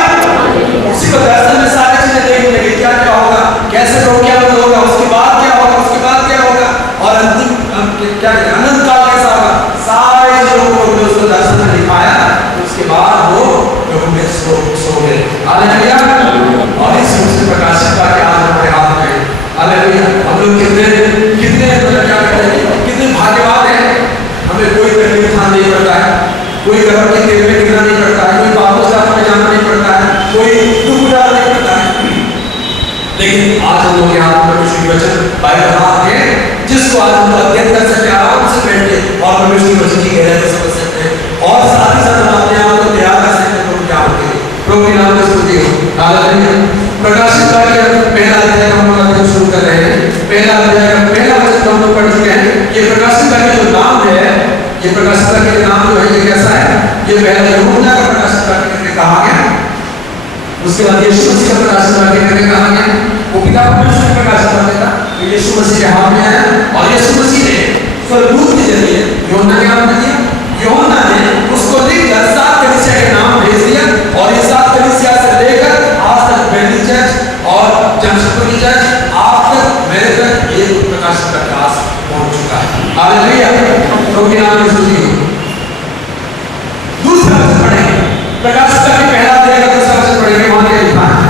उसी को दर्शन में सारी चीजें देखने लगे, क्या क्या होगा, कैसे प्रभु की आमद होगा, उसके बाद क्या होगा, उसके बाद क्या होगा, और अंतिम क्या अनंत काल कैसा होगा, सारे लोगों को उसको दर्शन में दिखाया। उसके बाद वो प्रभु में सो गए। हालेलुया। और इस रूप से प्रकाशित वाक्य आज हमारे हाथ में। हालेलुया। हम लोग कितने मतलब क्या कहते हैं, कितने भाग्यवान हैं, हमें कोई तकलीफ उठाना नहीं पड़ता है, कोई गर्भ के तेल में गिरना नहीं पड़ता है, कोई पापों से में जाना नहीं पड़ता है, कोई दुख उठाना नहीं पड़ता है। लेकिन आज हम लोग यहाँ पर परमेश्वर की वचन बाइबल हाथ में, जिसको आज हम अध्ययन कर सकते हैं, आराम से बैठ के, और परमेश्वर की वचन की गहराई को समझ सकते हैं, और साथ ही साथ हम अपने आप को तैयार कर सकते हैं प्रभु के आने के लिए। प्रभु के नाम में स्तुति हो। हालेलुया। प्रकाशित वाक्य पहला अध्याय हम लोग अध्ययन शुरू कर रहे हैं। पहला अध्याय का पहला वचन हम लोग पढ़ चुके हैं। ये प्रकाशित वाक्य जो नाम है, ये प्रकाशित वाक्य का नाम जो है ये कैसा है? ये पहला यूहन्ना का प्रकाशित वाक्य करके कहा गया, उसके बाद यीशु मसीह का प्रकाशित वाक्य करके कहा गया। वो पिता परमेश्वर का प्रकाशित वाक्य था, तो यीशु मसीह के हाथ में आया, और यीशु मसीह ने स्वर्गदूत के जरिए यूहन्ना के हाथ में दिया। यूहन्ना ने उसको लिखकर 7 कलीसिया के नाम भेज दिया, और ये 7 कलीसिया से लेकर आज तक बेली चर्च और जमशेदपुर की चर्च आज तक मेरे तक ये प्रकाशित का क्लास पहुंच चुका है। हालेलुया। प्रभु के नाम में स्तुति हो। दूसरा वचन पढ़ेंगे, प्रकाशित का पहला अध्याय का दूसरा वचन पढ़ेंगे। वहां क्या लिखा है?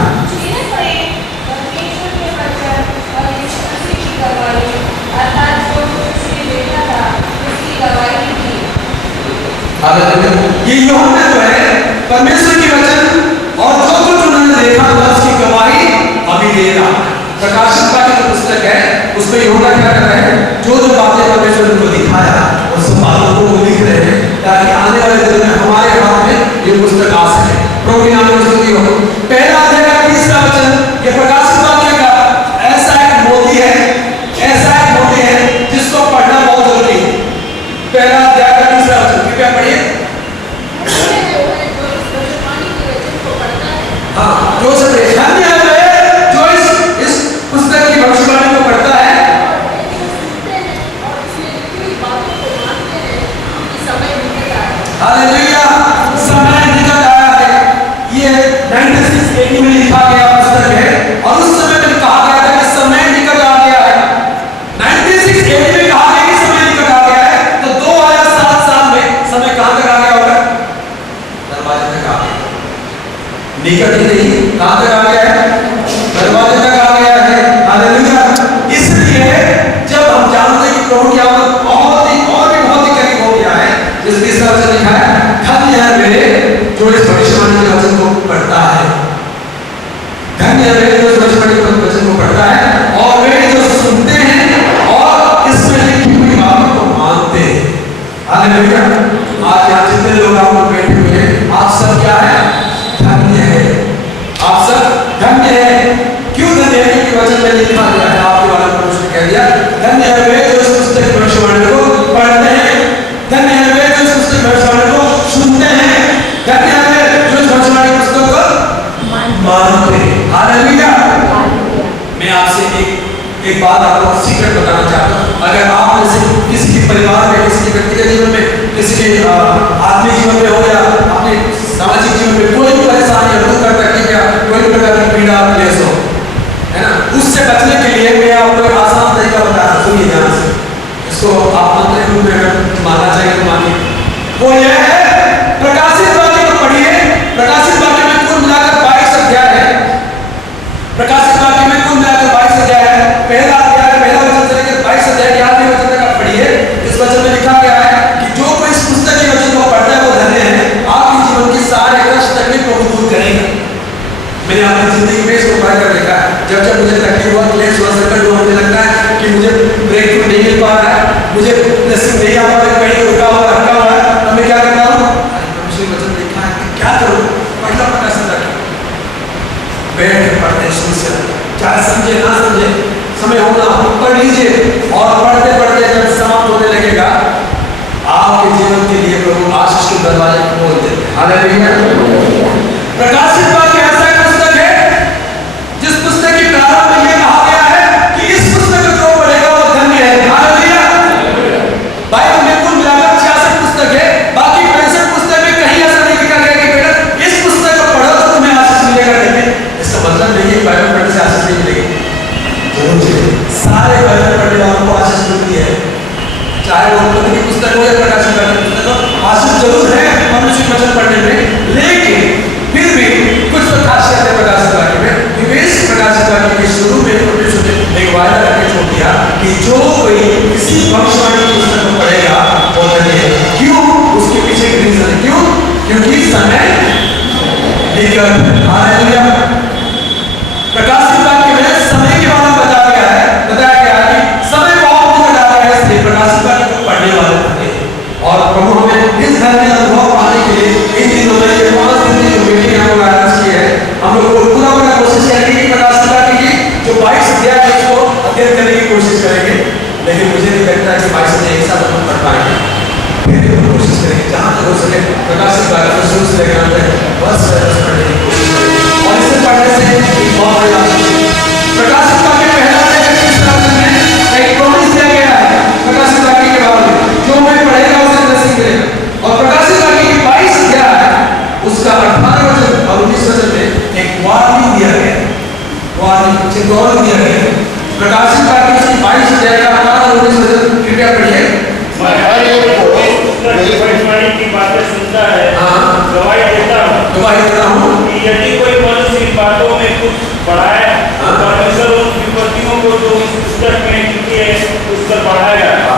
ये यूहन्ना जो है परमेश्वर की वचन और जो कुछ उन्होंने देखा था उसकी गवाही अभी दे रहा है। प्रकाशित वाक्य जो पुस्तक है उसमें यूहन्ना क्या कर रहा है, जो बातें परमेश्वर ने उनको दिखाया उस बातों को लिख में लिखा गया है, आपके बारे में प्रभु ने कह दिया, धन्य है वे जो इस पुस्तक की भविष्यवाणी को पढ़ते हैं, धन्य है वे जो इस पुस्तक की भविष्यवाणी को सुनते हैं, धन्य है वे जो इस भविष्यवाणी पुस्तक को मानते हैं। हालेलुया। मैं आपसे एक बात आपको सीक्रेट बताना चाहता हूँ। अगर आप में से किसी के परिवार में, किसी के व्यक्तिगत जीवन में, किसी के आत्मिक जीवन में हो या अपने सामाजिक जीवन में कोई भी परेशानी या दुख तकलीफ या कोई प्रकार की पीड़ा क्लेश हो, है ना, उससे बचने के लिए मैं आपको एक आसान तरीका बता रहा हूँ, सुनिए ध्यान से। इसको आप मंत्र रूप में अगर मानना चाहिए तो मानिए। वो यह है, प्रकाशित वाक्य को पढ़िए। प्रकाशित वाक्य में कुल मिलाकर 22 अध्याय है। प्रकाशित वाक्य में कुल मिलाकर 22 अध्याय है। पहला अध्याय पहला वचन से लेकर 22 अध्याय के आखिरी वचन तक आप पढ़िए। इस वचन में लिखा गया है कि जो कोई इस पुस्तक के वचन को पढ़ता है वो धन्य है, आपके जीवन के सारे कष्ट तकलीफ को दूर करेगा। मैंने अपनी जिंदगी में इसको पढ़ कर देखा है। जब जब मुझे तकलीफ हुआ, क्लेश हुआ, संकट हुआ, मुझे लगता है कि मुझे ब्रेक थ्रू नहीं मिल पा रहा है, मुझे ब्लेसिंग नहीं आ पा रहा है, कहीं रुका हुआ रखा हुआ है, तो मैं क्या करता हूँ, परमेश्वर के वचन लिखा है, क्या करूँ, पढ़ना प्रकाशित वाक्य बैठ के पढ़ते शुरू से, चाहे समझे ना समझे, समय होना पढ़ लीजिए। और पढ़ते पढ़ते जब समाप्त होने लगेगा, आपके जीवन के लिए प्रभु आशीष के दरवाजे खोल देते हैं। हालेलुया। प्रकाशित वाक्य ऐसा एक पुस्तक है जिस पुस्तक की प्रारंभ में यह कहा गया है कि इस पुस्तक को जो पढ़ेगा वो धन्य है। हालेलुया। बाइबल में कुल मिलाकर 66 पुस्तक है, बाकी 65 पुस्तक में कहीं ऐसा नहीं लिखा गया कि बेटा इस पुस्तक को पढ़ो तो तुम्हें आशीष मिलेगा करके। इसका मतलब नहीं है बाइबल पढ़ने से आशीष नहीं मिलेगी। सारे बाइबल पढ़ने वालों को आशीष मिलती है, चाहे वो उत्पत्ति की पुस्तक हो या प्रकाशित वाक्य की पुस्तक हो। आशीष जरूर है मनुष्य के वचन पढ़ने में, लेकिन फिर भी कुछ तो खासियत है प्रकाशित वाक्य में, क्योंकि इस प्रकाशित वाक्य के शुरू में परमेश्वर ने एक वायदा करके छोड़ दिया कि जो कोई किसी भविष्यवाणी की पुस्तक को पढ़ेगा वो धन्य है। क्यों? उसके पीछे एक रीजन है। क्यों? क्योंकि समय निकट। हालेलुया। प्रकाशित वाक्य में समय के बारे में बताया गया है कि समय बहुत निकट आ गया है, इसलिए प्रकाशित वाक्य को पढ़ने वाले थे। और प्रभु हमें इस धन्य अनुभव पाने के लिए इन दिनों में ये 5 दिन की जो मीटिंग हम लोग आयोजित की है, हम लोग पूरा कोशिश करेंगे कि प्रकाशित वाक्य की जो 22 अध्याय है उसको अध्ययन करने की कोशिश करेंगे। लेकिन मुझे नहीं लगता है कि 22 अध्याय एक साथ हम पढ़ पाएंगे। फिर भी हम कोशिश करेंगे जहाँ तक हो सके प्रकाशित वाक्य को शुरू से लेकर अंत तक बस पढ़ने की कोशिश करेंगे। और इसे पढ़ने से एक बहुत बड़ी आशीष है। प्रकाशित वाक्य पहला अध्याय के तीसरा वचन में एक प्रॉमिस दिया गया है प्रकाशित वाक्य के बारे में, जो मैं पढ़ेगा उसे ब्लेसिंग मिलेगा। और प्रकाशित वाक्य की 22 अध्याय है, उसका 18 वचन और 19 वचन में एक वार्निंग दिया गया है, वार्निंग चेतावनी दिया गया है। प्रकाशित वाक्य की 22 अध्याय का 18 और 19 वचन कृपया पढ़िए। मैं हर एक भविष्यवाणी की बातें सुनता है, गवाही देता हूँ कि यदि कोई मनुष्य इन बातों में कुछ बढ़ाए तो परमेश्वर उन विपत्तियों को जो इस पुस्तक में लिखी है उस पर बढ़ाएगा।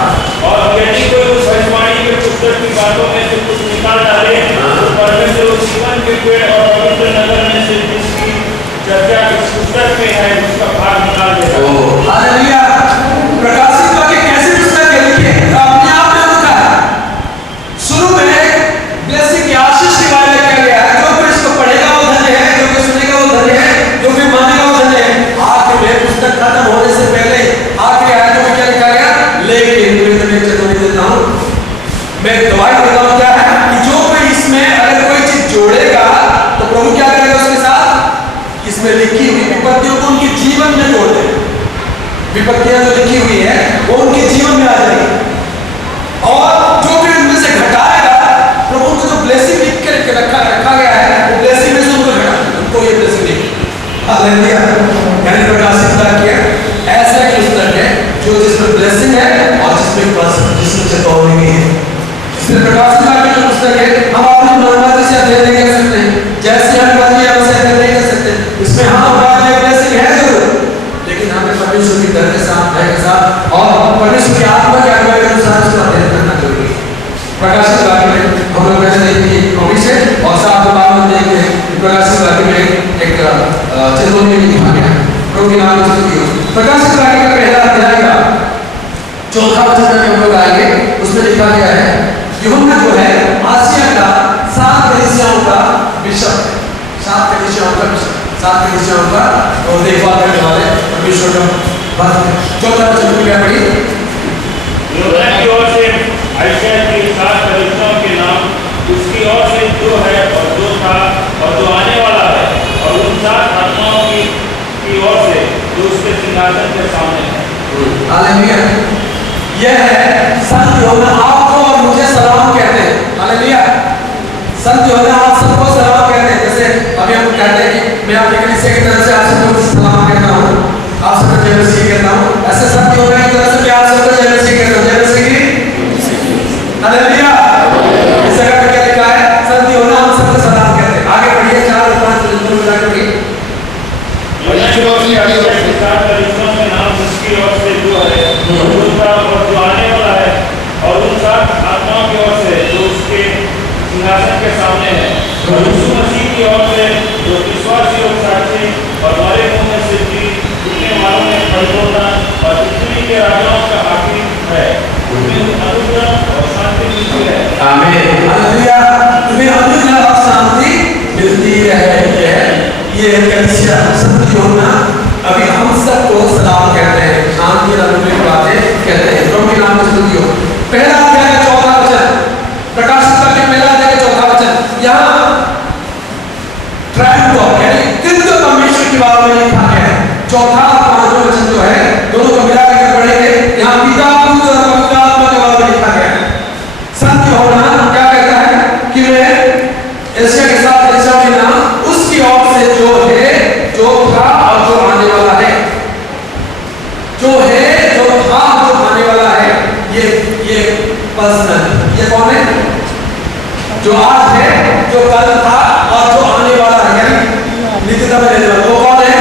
और यदि कोई उस भविष्यवाणी के पुस्तक की बातों में से कुछ निकाल डाले तो परमेश्वर उस जीवन के पेड़ और पवित्र नगर में से जिसकी चर्चा इस पुस्तक में है उसका भाग निकाल देगा। हालेलुया। प्रकाशित वाक्य कैसी पुस्तक है? देखिए अपने आप में लिखा है, शुरू में ब्लेसिंग की आशीष के बारे में किया गया है, जो कोई इसको पढ़ेगा वो धन्य है, जो कोई सुनेगा वो धन्य है, जो कोई मानेगा वो धन्य है। आखिर में पुस्तक खत्म होने से पहले आखिरी आयत में क्या लिखा गया? लेकिन मैं तुम्हें चेतावनी देता हूँ, मैं गवाही देता हूँ क्या है कि जो कोई इसमें अगर कोई चीज जोड़ेगा तो प्रभु क्या करेगा उसके साथ? इसमें लिखी हुई विपत्तियों को उनके जीवन में जोड़ देगा। विपत्तियां जो लिखी हुई है वो उनके जीवन में आ जाएगी। और जो भी उनमें से घटाएगा, प्रभु को जो ब्लेसिंग लिख के रखा गया है वो ब्लेसिंग में से उनको घटा, उनको ये ब्लेसिंग नहीं। हालेलुया। यानी प्रकाशित वाक्य ऐसा एक पुस्तक है जो जिसमें ब्लेसिंग है और जिसमें चेतावनी भी है। इसलिए प्रकाशित वाक्य जो पुस्तक है हम अपनी मनमानी से अध्ययन नहीं कर सकते, जैसे हम मर्जी है वैसे अध्ययन नहीं कर सकते। इसमें ब्लेसिंग है जरूर, लेकिन हमें परमेश्वर की डर के साथ, भय के साथ और परमेश्वर की आत्मा के आज्ञा के अनुसार उसको अध्ययन करना जरूरी है। प्रकाशित वाक्य में हम लोग वैसे देखते हैं प्रॉमिस है और साथ में बाद में देखते हैं प्रकाशित वाक्य में एक चेतावनी भी लिखा गया है। प्रभु के नाम से स्तुति हो। प्रकाशित वाक्य का पहला अध्याय का 4वां वचन में हम लोग आएंगे, उसमें लिखा गया है यूहन्ना जो है आसिया का 7 कलीसियाओं का बिशप है। 7 कलीसियाओं का बिशप, 7 कलीसियाओं का देखभाल करने वाले परमेश्वर का बस। चौथा वचन क्या पढ़ी? यूहन्ना की ओर से आयशा के 7 फरिश्तों के नाम, उसकी ओर से जो है और जो था और जो आने वाला है, और उन 7 आत्माओं की ओर से जो उसके सिंहासन के सामने है। हालेलुया। यह है संत यूहन्ना आपको और मुझे सलाम कहते हैं। हालेलुया। संत यूहन्ना आप सबको सलाम कहते हैं। जैसे अभी हम कहते हैं कि मैं आपकी कलीसिया की तरफ से आप सबको सलाम कहता हूँ, आप सबको जय मसीह कहता हूँ, ऐसे संत यूहन्ना की तरफ से मैं आप सबको जय मसीह कहता हूँ। जय मसीह। हालेलुया। इस जगह पे क्या लिखा है? संत यूहन्ना हम सबको सलाम कहते हैं। आगे बढ़िए 4 और 5 वचन मिला के पढ़िए। यूहन्ना की ओर से आयशा के 7 फरिश्तों के नाम, उसकी ओर से जो है और जो था और जो आने वाला है, और उन 7 आत्माओं की ओर से जो उसके सिंहासन के सामने है, और यीशु मसीह की ओर से जो विश्वासी और साक्षी और मरे मुंह में से जी उठने वालों में परिपूर्ण और पृथ्वी के राजाओं का हाकिम है, उन्हें अनुग्रह और शांति मिलती है। आमीन। हालेलुया। तुम्हें अनुग्रह और शांति मिलती रहे। ये कलीसिया संत यूहन्ना अभी हम सबको सलाम कहते हैं, शांति और अनुग्रह की बातें कहते हैं। प्रभु के नाम से स्तुति हो। पहला अध्याय का 4वां वचन, प्रकाशित वाक्य पहला अध्याय का 4वां वचन, यहाँ ट्रायम्फ गॉड यानी तृतीय परमेश्वर के बारे में लिखा गया है। चौथा और 5वां वचन जो है दोनों को मिला कर पढ़ेंगे। यहाँ पिता, पुत्र और पवित्र आत्मा के बारे में लिखा गया है। संत यूहन्ना क्या कहता है कि मैं एशिया के साथ एशिया के नाम उसकी ओर से जो है, जो था और जो आने वाला है, जो है, जो था, जो आने वाला है, ये पर्सनल, ये कौन है? जो आज है, जो कल था और जो आने वाला है, यानी नित्यता में रहने वाला, वो कौन है?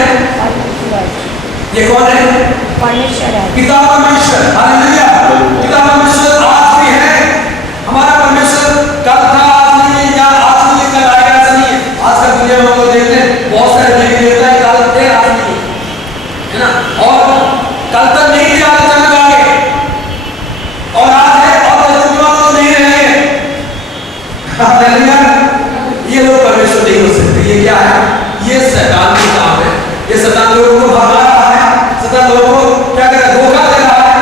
ये कौन है? परमेश्वर है। पिता परमेश्वर। हालेलुया। पिता परमेश्वर आज भी है। हमारा परमेश्वर कल था, आज नहीं है, या आज नहीं है कल आएगा, ऐसा नहीं है। आजकल दुनिया में हम लोग देखते हैं बहुत सारे देवी देवता है, कल थे आज नहीं है ना, और कल तक नहीं थे, आज अचानक आ गए, और आज है और तो नहीं रहेंगे। हालेलुया। ये लोग परमेश्वर नहीं हो सकते। ये क्या है? ये शैतान का काम है। ये शैतान लोगों को भगा रहा है, शैतान लोगों को क्या कर रहा है? धोखा दे रहा है।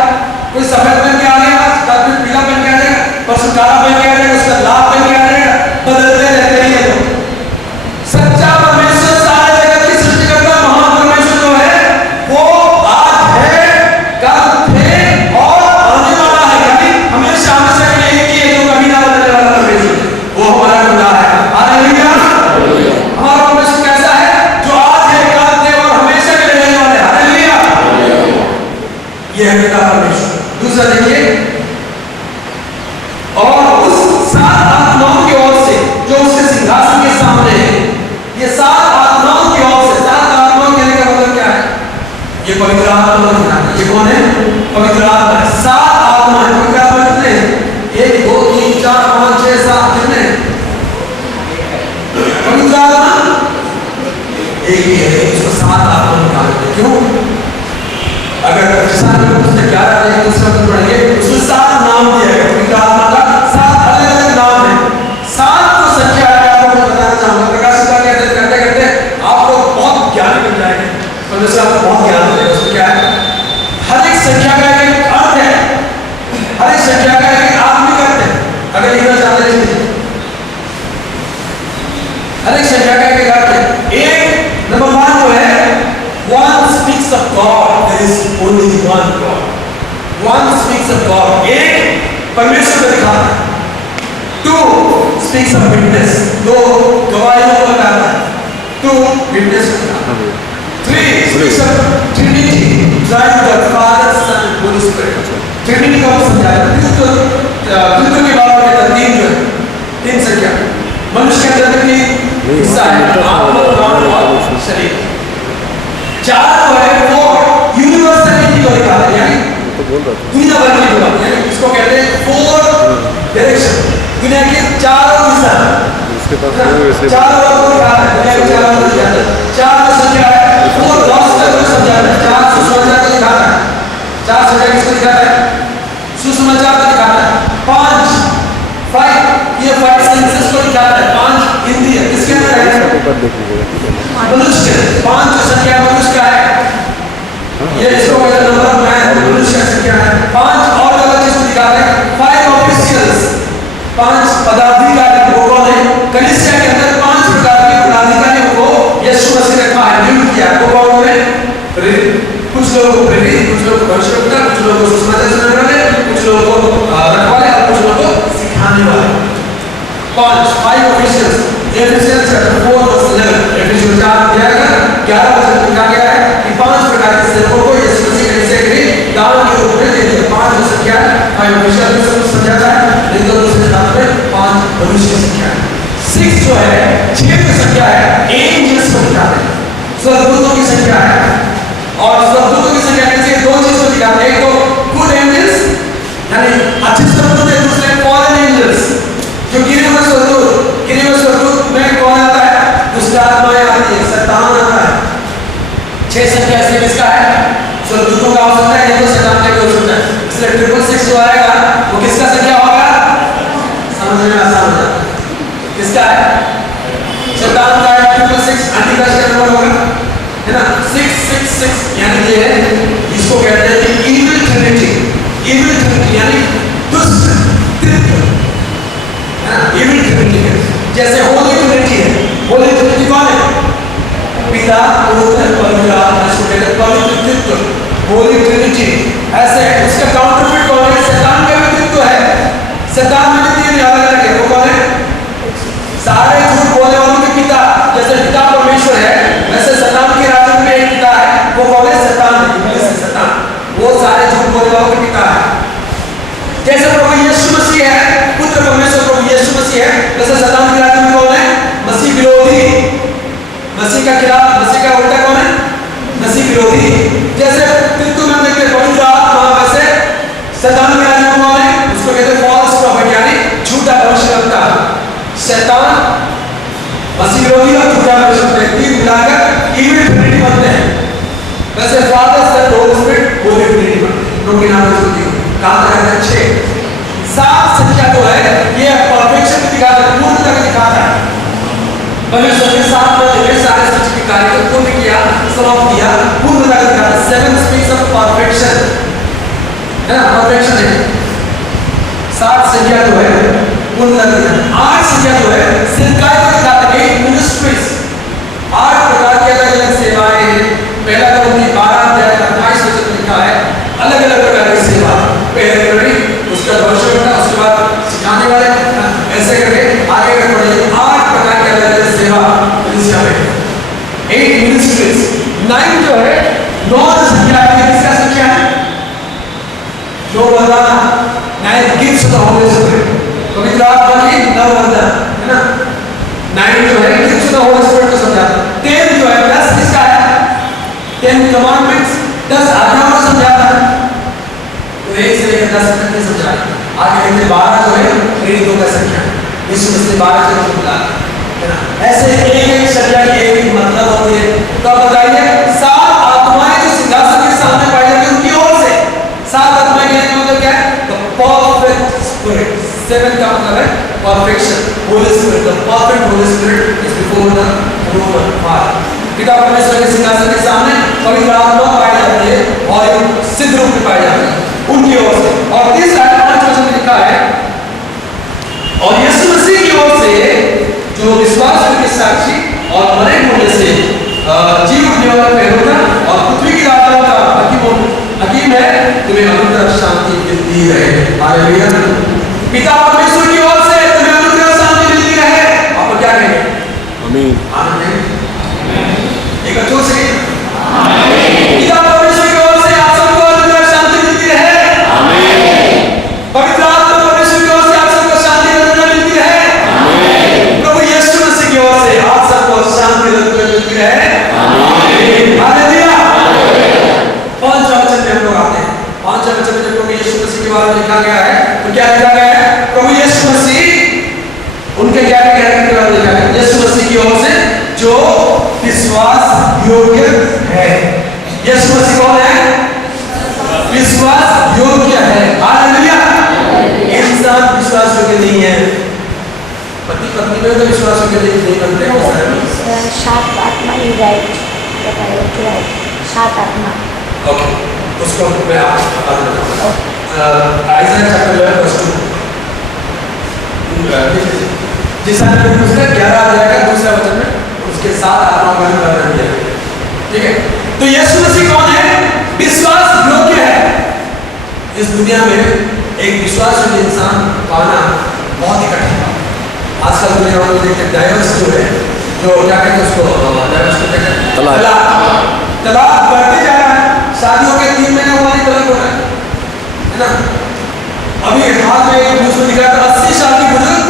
कोई सफेद पहन के आ गया, कल फिर पीला पहन के आ जाएगा, परसों काला पहन के आ जाएगा, उसका लाल पहन के आ जाएगा, बदलते रहते हैं ये लोग। सच्चा परमेश्वर, सारे जगत की सृष्टिकर्ता महान परमेश्वर जो है वो आज है, कल थे और आने वाला है, यानी हमेशा हमेशा के लिए एक ही है, जो कभी ना बदलने वाला परमेश्वर, वो हमारा खुदा है। हालेलुया। हमारा परमेश्वर कैसा है? जो आज है, कल थे और हमेशा के लिए रहने वाला है। हालेलुया। ये है पिता परमेश्वर। दूसरा देखिए, और उस 7 आत्माओं की ओर से जो उसके सिंहासन के सामने है, ये 7 आत्माओं की ओर से, 7 आत्माओं कहने का मतलब क्या है? ये पवित्र आत्मा है। ये कौन है? पवित्र आत्मा है। 7 आत्मा है। पवित्र आत्मा कितने हैं? 1 2 3 4 5 6 7 कितने हैं? पवित्र आत्मा एक ही है। इसको 7 आत्मा निकालते। क्यों? अगर उसने 11 अध्याय दूसरा पद पढ़ेंगे, उसमें 7 नाम दिया गया। पवित्र आत्मा का 7 अलग-अलग नाम है। 7 तो संख्या है। आपको मैं बताना चाहूंगा, प्रकाशित वाक्य करते करते आप लोग बहुत ज्ञानी बन जाएंगे। परमेश्वर आपको बहुत ज्ञान देगा। उसमें क्या है? हर एक संख्या का एक अर्थ है, हर एक संख्या का एक आत्मिक अर्थ है। अगर लिखना चाहते हैं, हर एक संख्या का एक अर्थ है। एक नंबर 1 जो है, one speaks of God. There is only one God. One speaks of God. एक परमेश्वर को दिखाता है। 2 speaks of witness. 2 गवाहियों को बताता है। 2 witness को बताता है। 3 speaks of Trinity. Drive the Father, Son, Holy Spirit. Trinity को समझाया। कृष्ण के बारे में 3 जो है, 3 संख्या। मनुष्य के अंदर की हिस्सा है, आत्मा, प्राण और शरीर। 4 जो है वो यूनिवर्सलिटी को दिखाता है, यानी दुनिया भर की बात, यानी इसको कहते हैं 4 डायरेक्शन, दुनिया के 4 दिशा, चारों ओर को दिखाता है, दुनिया के 4 ओर दिखाता है। 4 जो संख्या है, 4 गॉस्पेल को समझाता है, 4 सुसमाचार को दिखाता है। 4 संख्या किसको दिखाता है? सुसमाचार को दिखाता है। 5 ये 5 सेंसेस को दिखाता है। 5 इंद्रिय किसके अंदर है? मनुष्य। 5 जो संख्या मनुष्य का है, कुछ लोगों को प्रेरित, कुछ लोगों को भविष्यवक्ता, कुछ लोगों को सुसमाचार सुनाने वाले, कुछ लोगों को रखवाले और कुछ लोगों को सिखाने वाले। 5 officials. Ephesians chapter 4 verse 11, Ephesians 4 अध्याय का 11 वचन लिखा गया है कि 5 प्रकार के सेवकों को यीशु मसीह ने इसे दान के रूप में दे दिया। 5 वचन क्या है? 5 ऑफिशियल को समझाता है, लेकिन दूसरे दान में 5 भविष्य संख्या है। 6 जो है 6 की संख्या है एंजल्स को दिखाते हैं, स्वर्गदूतों की संख्या है। और स्वर्गदूतों की संख्या कैसे? 2 चीज को दिखाते हैं, एक तो गुड एंजल्स यानी अच्छे स्वर्गदूत है, दूसरे फॉलन एंजल्स जो गिरे हुए स्वर्गदूत। गिरे हुए स्वर्गदूत में कौन आता है? दुष्ट आत्माएं आती है, शैतान आता है। 6 संख्या से किसका है? स्वर्गदूतों का हो सकता है, नहीं तो शैतान का भी हो सकता है। इसलिए 666 जो आएगा वो किसका संख्या होगा? समझ में आसान हो जाता है। किसका है? शैतान का है। 666 एंटीक्राइस्ट का नंबर होगा, है ना? 666 यानी ये इसको कहते हैं कि इविल ट्रिनिटी। इविल ट्रिनिटी यानी दुष्ट त्रित्व, है ना? इविल ट्रिनिटी है। जैसे होली ट्रिनिटी है। होली ट्रिनिटी कौन है? पिता, पुत्र, पवित्र आत्मा, इसको कहते हैं पवित्र त्रित्व, होली ट्रिनिटी। ऐसे उसका काउंटरफिट कौन है? शैतान का भी त्रित्व है। शैतान में भी 3 अलग-अलग है। वो कौन है? सारे झूठ बोलने वालों के पिता। जैसे पिता परमेश्वर है, वैसे शैतान के राज्य में एक पिता है, वो कौन है? शैतान है, इब्लीस है, शैतान। वो सारे झूठ बोलने वालों के पिता है। जैसे प्रभु यीशु मसीह है, पुत्र परमेश्वर प्रभु यीशु मसीह है, वैसे शैतान के राज्य में कौन है? मसीह विरोधी। मसीह का खिलाफ, मसीह का उल्टा कौन है? मसीह विरोधी। जैसे त्रित्व में देखते हैं पवित्र आत्मा, वैसे शैतान के राज्य में कौन है? उसको कहते हैं फॉल्स प्रॉफिट यानी झूठा भविष्यवक्ता। शैतान, मसीह विरोधी और झूठा भविष्यवक्ता, 3 मिलाकर इविल ट्रिनिटी बनते हैं। वैसे फादर, सन, होली स्पिरिट होली ट्रिनिटी बनते हैं। उनके नाम सुनती हो कहां तक है? 6। 7 संख्या जो है ये परफेक्शन की दिखाता है, पूर्णता की दिखाता है। परमेश्वर के साथ में सारे सृष्टि के कार्य को पूर्ण किया, समाप्त किया, पूर्णता की दिखाता है। 7 स्पीक्स ऑफ परफेक्शन, है ना? परफेक्शन है। 7 संख्या जो है पूर्णता की दिखाता है। 8 संख्या जो है सेवकाई को दिखाता है, मिनिस्ट्रीज। 8 प्रकार की अलग-अलग सेवाएं हैं। पहला कोरिन्थी 12 अध्याय का 28 वचन लिखा है, अलग-अलग प्रकार की सेवा। पहले उसका भविष्यवक्ता, उसके बाद सिखाने वाले, ऐसे करके आगे का पढ़िए। 8 प्रकार की अलग-अलग सेवा कलीसिया में, 8 मिनिस्ट्रीज। 9 जो है 9 संख्या है, किसका संख्या है? 9 वरदान, 9 gifts of the Holi spirit, पवित्र आत्मा की 9 वरदान, है ना? 9 जो है gifts of the Holi spirit को समझाता है। 10 जो है 10 किसका है? 10 कमांडमेंट्स, 10 आज्ञाओं को समझाता है। तो 1 से लेकर 10 तक नहीं समझा रहे। आगे कहते 12 जो है प्रेरितों का संख्या, यीशु मसीह 12 से बुला, है ना? ऐसे एक-एक संख्या की एक मतलब होती है। तो आप बताइए 7 आत्माएं जो सिंहासन के सामने पाई जाती है उनकी ओर से 7 आत्माएं कहने का मतलब क्या है? The perfect spirit. 7 का मतलब है perfection, holy spirit. The perfect holy spirit is before the throne of God. पिता परमेश्वर के सिंहासन के सामने पवित्र आत्मा पाई जाती है और सिद्ध रूप में पाई जाती है उनकी ओर से। और 30-5 वचन में लिखा है, और यीशु मसीह की ओर से जो विश्वास के साक्षी और मरे हुए से जीव उठने वाला पहलुना और पृथ्वी की राजाओं का हकीम है, तुम्हें अनुग्रह शांति मिलती रहे। हालेलुया। पिता परमेश्वर की ओर से तुम्हें अनुग्रह शांति मिलती रहे। आप क्या कहेंगे? आमीन। आमीन। एक जोर से आमीन। पिता परमेश्वर की ओर से आप सबको अनुग्रह शांति मिलती रहे। आमीन। पवित्र आत्मा परमेश्वर की ओर से आप सबको शांति अनुग्रह मिलती रहे। आमीन। प्रभु यीशु मसीह की ओर से आप सबको शांति अनुग्रह मिलती रहे। आमीन। हालेलुया। 5 वचन में हम लोग आते हैं। 5 वचन में जब प्रभु यीशु मसीह के बारे में लिखा गया है तो क्या लिखा गया है? प्रभु यीशु मसीह उनके क्या कहने के बारे में लिखा है? यीशु मसीह की ओर से जो विश्वास योग्य है। यीशु मसीह कौन है? विश्वास योग्य है। हालेलुया। इंसान विश्वास योग्य नहीं है। पति पत्नी में तो विश्वास योग्य नहीं बनते हो। 7 आत्मा ही राइट, 7 आत्मा। ओके, उसको मैं आपको बता देता हूँ। Isaiah chapter 11 verse 2। जिस आदमी ने उसका 11 अध्याय का दूसरा वचन में उसके 7 आत्माओं का वर्णन किया। ठीक है, तो यीशु मसीह कौन है? विश्वास योग्य है। इस दुनिया में एक विश्वास योग्य इंसान पाना बहुत ही कठिन है। आजकल दुनिया में लोग देखते हैं डाइवर्स जो है, जो क्या कहते हैं उसको, डाइवर्स को कहते हैं तलाक बढ़ते जा रहा है। शादियों के 3 महीने हमारी तलाक हो रहा है ना। अभी हाल में एक न्यूज़ में दिखा था 80 साल की बुजुर्ग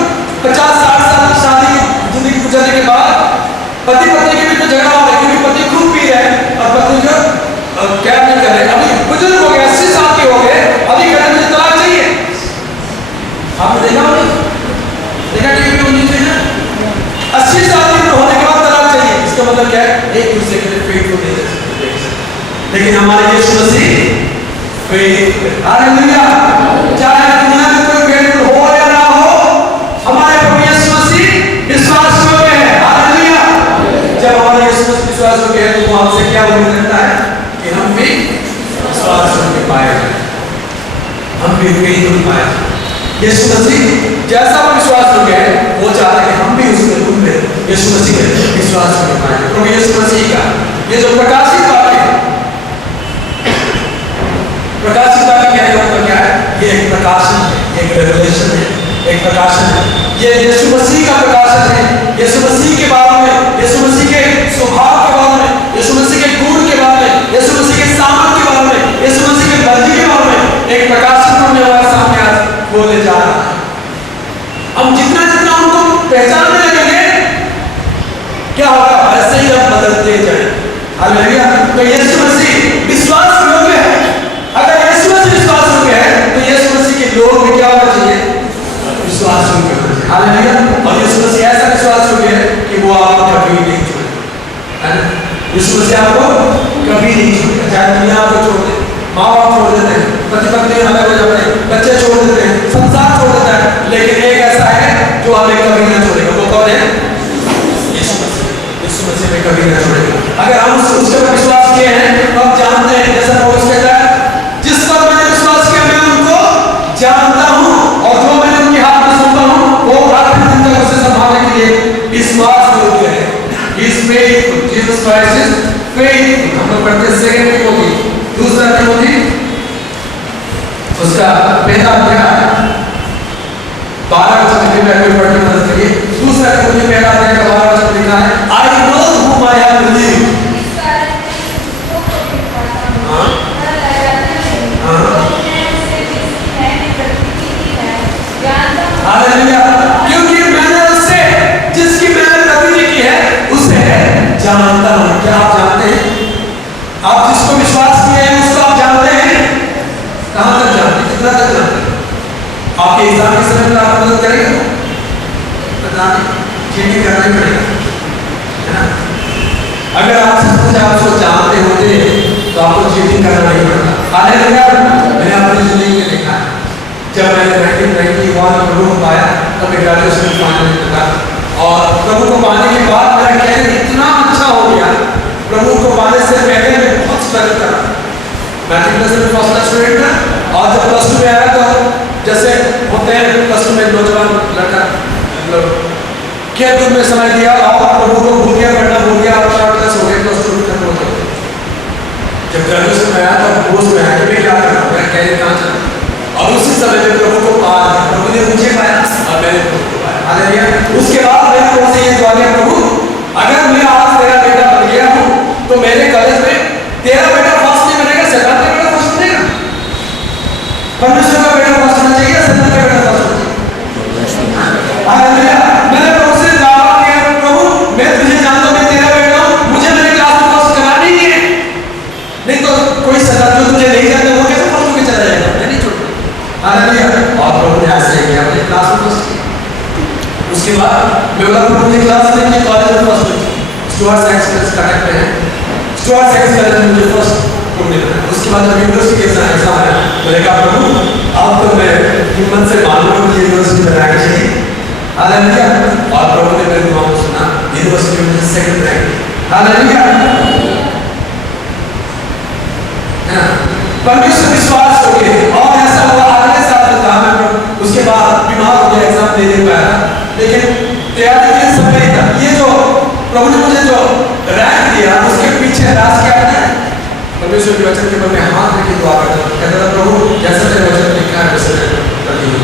50-60 साल की शादी की जिंदगी गुजरने के बाद पति पत्नी के बीच में झगड़ा हो रहा है, क्योंकि पति खूब पी रहे हैं और पत्नी जो क्या नहीं कर रहे। अभी बुजुर्ग हो गए, 80 साल के हो गए, अभी कहते हैं मुझे तलाक चाहिए। आपने देखा होगा, देखा टीवी पे न्यूज़ में ना 80 साल की उम्र होने के बाद तलाक चाहिए। इसका मतलब क्या है? एक दूसरे के लिए फेथफुल नहीं है। लेकिन हमारे यीशु मसीह फेथफुल, हालेलुया। चाहे दुनिया में कोई फेथफुल हो या ना हो, हमारे प्रभु यीशु मसीह विश्वास योग्य है, हालेलुया। जब हमारे यीशु मसीह विश्वास योग्य है तो हमसे क्या उम्मीद रखता है कि हम भी विश्वास योग्य पाए जाएं, हम भी फेथफुल पाए जाएं। यीशु मसीह जैसा वो विश्वास योग्य है, वो चाहता है कि हम भी उसके रूप में यीशु मसीह में विश्वास योग्य पाए। प्रभु यीशु मसीह का ये जो प्रकाशित वाक्य है, प्रकाशित वाक्य कहने का मतलब क्या है? ये एक प्रकाशन है, एक रेवलेशन है, एक प्रकाशन है। ये यीशु मसीह का प्रकाशन है। यीशु मसीह के बारे में, यीशु मसीह के स्वभाव के बारे में, यीशु मसीह के गुण के बारे में, यीशु मसीह के सामर्थ के बारे में, यीशु मसीह के मर्जी के बारे में एक प्रकाशन होने वाला सामने आज बोले जा रहा है। हम जितना जितना उनको पहचानने लगेंगे, क्या होगा? वैसे ही हम बदलते जाएं। हालेलुया। तो यीशु मसीह विश्वास योग्य है। अगर यीशु मसीह विश्वास योग्य है तो यीशु मसीह के लोग भी क्या होना चाहिए? विश्वास योग्य होना चाहिए। हालेलुया। और यीशु मसीह ऐसा विश्वास योग्य है कि वो आपको कभी नहीं छोड़ेगा, है ना। यीशु मसीह आपको कभी नहीं छोड़ेगा, चाहे दुनिया आपको छोड़ दे, माँ बाप छोड़ देते हैं, पति पत्नी अलग हो जाते हैं, बच्चे छोड़ देते हैं, संसार छोड़ देता है, लेकिन एक ऐसा है जो हमें कभी ना छोड़ेगा। वो कौन है? यीशु मसीह। यीशु मसीह में कभी ना छोड़ेगा। अगर हम उसके ऊपर विश्वास किए हैं तो हम जानते हैं, जैसा पौलुस कहता है, जिस पर मैंने विश्वास किया मैं उनको जानता हूँ, और जो मैंने उनके हाथ में सौंपा हूँ वो आखिरी दिन तक उसे संभालने के लिए विश्वास योग्य है। He is faithful. Jesus Christ is faithful. हम लोग पढ़ते हैं 2 तिमोथी, 2 तिमोथी उसका पहला अध्याय 12 वचन में मैं पढ़ने की मदद करिए। 2 तिमोथी पहला अध्याय का 12 वचन लिखा है, I know whom I have believed. Hallelujah. क्योंकि मैंने उससे जिसकी मैंने प्रतिज्ञा की है उसे जानता हूँ। क्या आप जानते हैं? आप जिसको विश्वास किए हैं उसको आप जानते हैं। कहां तक जानते हैं? कितना तक जानते हैं? आपके एग्जाम के समय में आपको मदद करेगा? पता नहीं, चीटिंग करना ही पड़ेगा, है ना। अगर आप सच आप उसको जानते होते तो आपको चीटिंग करना नहीं पड़ता। हालेलुया। मैंने अपनी जिंदगी में देखा है, जब मैंने 1991 में प्रभु को पाया तब मैं ग्रेजुएशन फाइनल में था, और प्रभु को पाने के बाद मेरा कैरियर इतना अच्छा हो गया। प्रभु को पाने से पहले मैं बहुत स्ट्रगल कर रहा था। मैट्रिकुलेशन में फर्स्ट क्लास स्टूडेंट था, और जब प्लस 2 में आया तो जैसे होते हैं प्लस 2 में नौजवान लड़का खेल कूद में समय दिया और प्रभु को भूल गया, पढ़ना भूल गया, और शॉर्ट क्लास हो गया, प्लस 2 खत्म हो गया। जब ग्रेजुएशन में आया तो होश में आया कि मैं क्या कर रहा हूँ, मेरा कैरियर कहाँ चल रहा है। और उसी समय में प्रभु को पाया, प्रभु ने मुझे पाया और मैंने प्रभु को पाया। हालेलुया। उसके बाद मैंने प्रभु से ये दुआ किया, प्रभु अगर मैं आज तेरा बेटा बन गया हूँ तो मेरे कॉलेज में तेरा बेटा फर्स्ट नहीं बनेगा, शैतान का बेटा फर्स्ट बनेगा। परमेश्वर का बेटा फर्स्ट होना चाहिए, शैतान का बेटा फर्स्ट होना चाहिए। हालेलुया। मैंने प्रभु से दावा किया, प्रभु मैं तुझे जानता हूँ, मैं तेरा बेटा हूँ, मुझे मेरे क्लास में फर्स्ट करानी ही है। नहीं तो कोई शैतान जो तुझे नहीं जानता वो कैसे फर्स्ट होकर चला जाएगा? मैं नहीं छोड़ूंगा। हालेलुया। और प्रभु ने ऐसे ही किया, अपने क्लास में फर्स्ट किया। उसके बाद मैं बोला प्रभु ने क्लास में किया, कॉलेज में फर्स्ट हुई। स्टुअर्ट साइंस कॉलेज कनेक्ट में है, स्टुअर्ट साइंस कॉलेज में मुझे फर्स्ट को मिला। उसके बाद जब यूनिवर्सिटी के एग्जाम आया मैंने कहा प्रभु अब तो मैं हिम्मत से मानूंगा मुझे यूनिवर्सिटी में रैंक चाहिए। हालेलुया। और प्रभु ने मेरी दुआ को सुना, यूनिवर्सिटी में मुझे सेकंड रैंक। हालेलुया। परमेश्वर विश्वास हो गए, और ऐसा हुआ अगले साल में था मैं उसके बाद बीमार हो गया, एग्जाम दे नहीं पाया, लेकिन तैयारी के समय ही था। ये जो प्रभु ने मुझे जो रैंक दिया उसके पीछे राज क्या है? परमेश्वर के वचन के ऊपर मैं हाथ रख के दुआ करता था, कहता था प्रभु जैसा तेरे वचन में लिखा है वैसे मैं करती हूँ।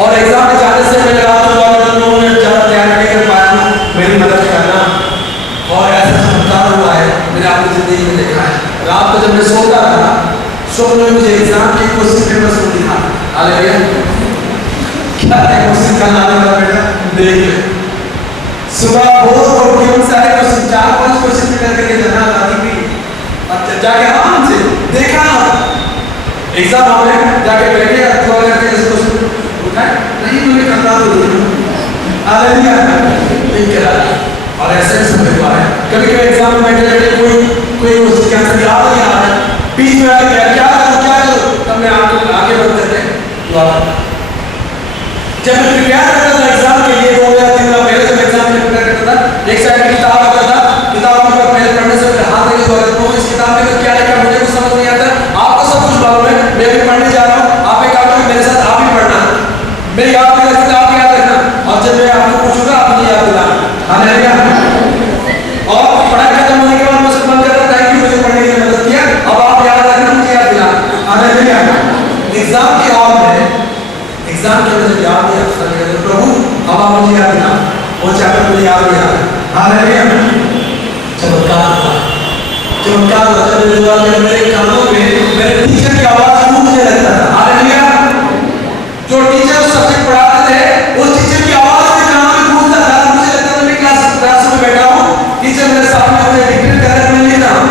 और एग्जाम में जाने से पहले रात को दुआ करता हूँ, मैं ज़्यादा तैयार नहीं कर पाया हूँ, मेरी मदद करना। और ऐसा चमत्कार हुआ है मैंने आपकी ज़िंदगी में देखा है। रात को जब मैं सोता था, स्वप्न में मुझे एग्जाम की क्वेश्चन पेपर सुन दिखा। हालेलुया। क्या है क्वेश्चन का नाम है बेटा? देख ले। सुबह बहुत और केवल सारे क्वेश्चन 4-5 क्वेश्चन करके जाना आती थी। अच्छा जाके आराम से देखा ना एग्जाम हॉल में जाके बैठे अथवा करके इस क्वेश्चन उठाए नहीं मैंने करता तो हालेलुया नहीं करा। और ऐसे समय हुआ है कभी कभी एग्जाम में बैठे बैठे कोई क्वेश्चन का आंसर याद नहीं आ रहा है, बीच में आ गया क्या करूं तब मैं आगे बढ़ करके दुआ। जब मैं प्रिपेयर करता था एग्जाम के लिए 2 या 3 दिन पहले जब एग्जाम के लिए प्रिपेयर करता था, एक साइड में किताब आता था, किताब के ऊपर पहले पढ़ने से पहले हाथ रख के दुआ करता हूँ इस किताब में क्या लिखा मुझे कुछ समझ नहीं आता, आपको सब कुछ मालूम है, मैं भी पढ़ने जा रहा हूँ, आप एक काम करो मेरे साथ आप ही पढ़ना, मैं याद नहीं कर सकता आप याद रखना, और जब मैं आपको पूछूंगा आप मुझे याद दिलाना। हालेलुया। और पढ़ाई खत्म होने के बाद मैं सब बंद कर रहा था कि मुझे पढ़ने की मदद किया, अब आप याद रखना मुझे याद दिलाना। हालेलुया। एग्जाम की और में एग्जाम के वजह याद नहीं आता था, प्रभु अब आप मुझे याद दिला, वो चैप्टर मुझे याद नहीं आ रहा। हालेलुया। चमत्कार हुआ जब मेरे कानों में मेरे टीचर की आवाज गूंजने लगता था। हालेलुया। जो टीचर उस सब्जेक्ट पढ़ाते थे उस टीचर की आवाज मेरे कानों में गूंजता था, मुझे लगता था मैं क्लास में बैठा हूँ, टीचर मेरे सामने मुझे डिक्टेट कर रहे हैं, मैं लिख रहा हूँ,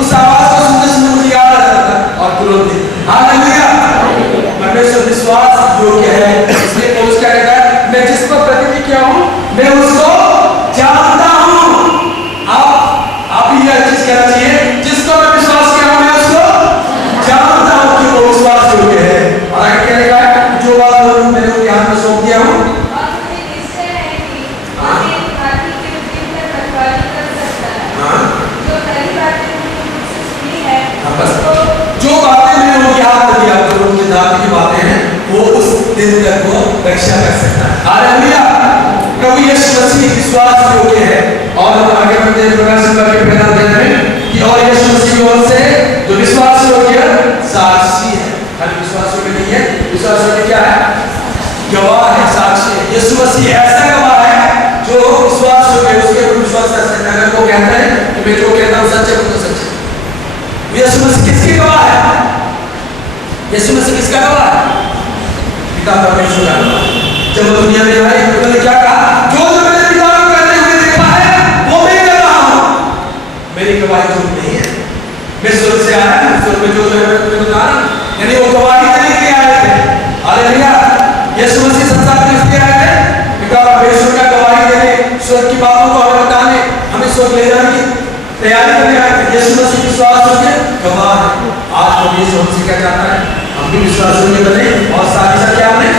उस आवाज को सुनते सुनते मुझे याद आ जाता था और तुरंत ही। हालेलुया। परमेश्वर विश्वास योग्य है, इसलिए पौलुस क्या कहता है, मैं जिस पर प्रतिज्ञा किया हूं मैं उसको जानता हूं। आप ही यह चीज कहना चाहिए, जिसको मैं विश्वास किया हूं मैं उसको जानता हूं कि वो विश्वास योग्य है। और आगे क्या लिखा है, जो बात मैंने उसके हाथ में सौंप दिया हूं और मुझे निश्चय है कि मैं हाथी के जीव पर रखवाली कर सकता है। जो पहली बातें मैंने मुझसे सुनी है बस जो बातें मैंने उनके हाथ में दिया, जो उनके दांत की बातें हैं वो उस दिन तक वो रक्षा कर सकता है। हालेलुया। प्रभु यीशु मसीह विश्वास योग्य है। और हम आगे बढ़ते हैं प्रकाश के पहला अध्याय में कि और यीशु मसीह की ओर से जो विश्वास योग्य साक्षी है, खाली विश्वास योग्य नहीं है, विश्वास योग्य क्या है? गवाह है, साक्षी है। यीशु मसीह ऐसा गवाह है जो विश्वास योग्य है, उसके ऊपर विश्वास कर सकता है। अगर वो कहता है कि मैं जो कहता हूँ सच है वो तो सच है। यीशु मसीह किसकी गवाह है? यीशु मसीह किसका गवाह है? पिता परमेश्वर का गवाह। जब वो दुनिया में आए तो उन्होंने क्या कहा, जो मैंने पिता को करते हुए देखा है वो मैं कर रहा हूं, मेरी गवाही झूठ नहीं है। मैं स्वर्ग से आया, स्वर्ग में जो है मैं बता रहा हूं, यानी वो गवाही देने के लिए आए थे। हालेलुया। यीशु मसीह संसार में इसलिए आए थे पिता परमेश्वर का गवाही देने, स्वर्ग की बातों को हमें बताने, हमें स्वर्ग ले जाने की तैयारी करने आए थे। यीशु मसीह विश्वास योग्य गवाह है। आज प्रभु यीशु मसीह क्या चाहता है, हम भी विश्वास योग्य बने और साथ ही साथ क्या बने,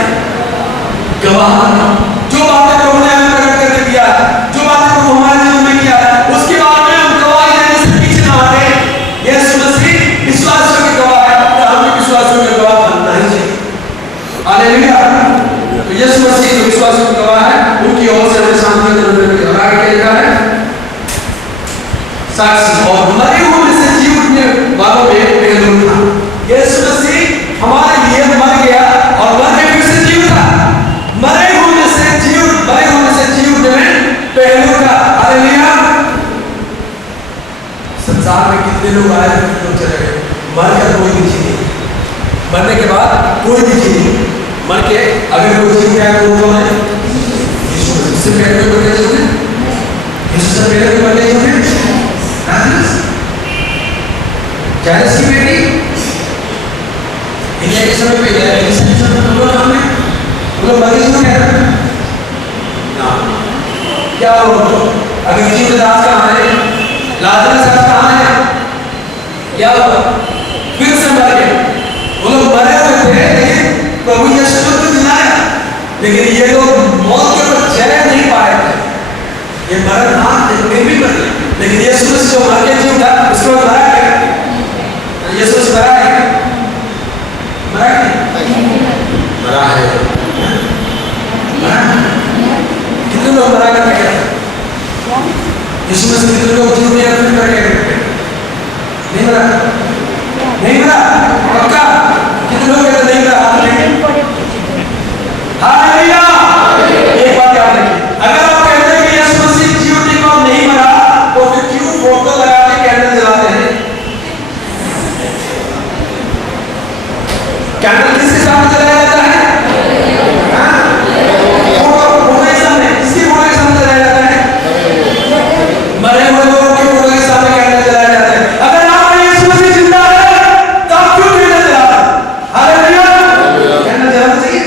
गवाह बनो। जो बातें प्रभु ने हमें प्रकट करके दिया है, जो बातें प्रभु हमारे जीवन में किया है, उसके बाद में हम गवाही देने से पीछे ना हटे। यीशु मसीह विश्वास योग्य गवाह है, तो हमें विश्वास योग्य गवाह बनना ही चाहिए। हालेलुया। तो यीशु मसीह जो विश्वास योग्य गवाह है उनकी ओर से हमें शांति की जरूरत है। और आगे क्या लिखा है, साक्षी और मरे हुए से जी उठने वालों में पहलू था। यीशु मसीह हमारे लिए मर गया और मर के फिर से जी उठा। मरे होने से जी उठने में पहलू था। हालेलुया। संसार में कितने लोग आए थे, कितने लोग चले गए, मर कर कोई भी जी नहीं, मरने के बाद कोई भी जी नहीं, मर के अगर कोई जी उठा है तो वो है यीशु मसीह। से पहले कोई मर गए, यीशु से पहले कोई मर गए, जायरस की बेटी इंडिया के समय पे लोग मरीज को कहते हैं ना, क्या होगा अगर जीव दास कहाँ है, लाजरस कहाँ है, क्या होगा, फिर से मर गए। वो लोग मरे हुए थे लेकिन प्रभु यीशु को तो जिलाया, लेकिन ये लोग मौत के ऊपर जय नहीं पाए थे, ये मरनहार थे फिर भी मर गए। लेकिन यीशु मसीह जो मर के जी उठा उसको मरा क्या, यीशु मसीह मरा है, मरा नहीं, मरा है, कितने लोग मरा करके गए, यीशु मसीह कितने लोग जी उठे फिर कर गए, नहीं मरा। हालेलुया। एक बात याद रखिए, अगर आप कहते हैं कि यीशु मसीह जी उठे और नहीं मरा, तो फिर क्यों फोटो लगा के कैंडल जलाते हैं? कैंडल किसके सामने जलाया जाता है? फोटो के सामने। किसकी फोटो के सामने जलाया जाता है? मरे हुए लोगों के फोटो के सामने कैंडल जलाया जाता है। अगर आप यीशु मसीह जिंदा है तो आप क्यों कैंडल जलाते हैं? हालेलुया। कैंडल जलाना चाहिए,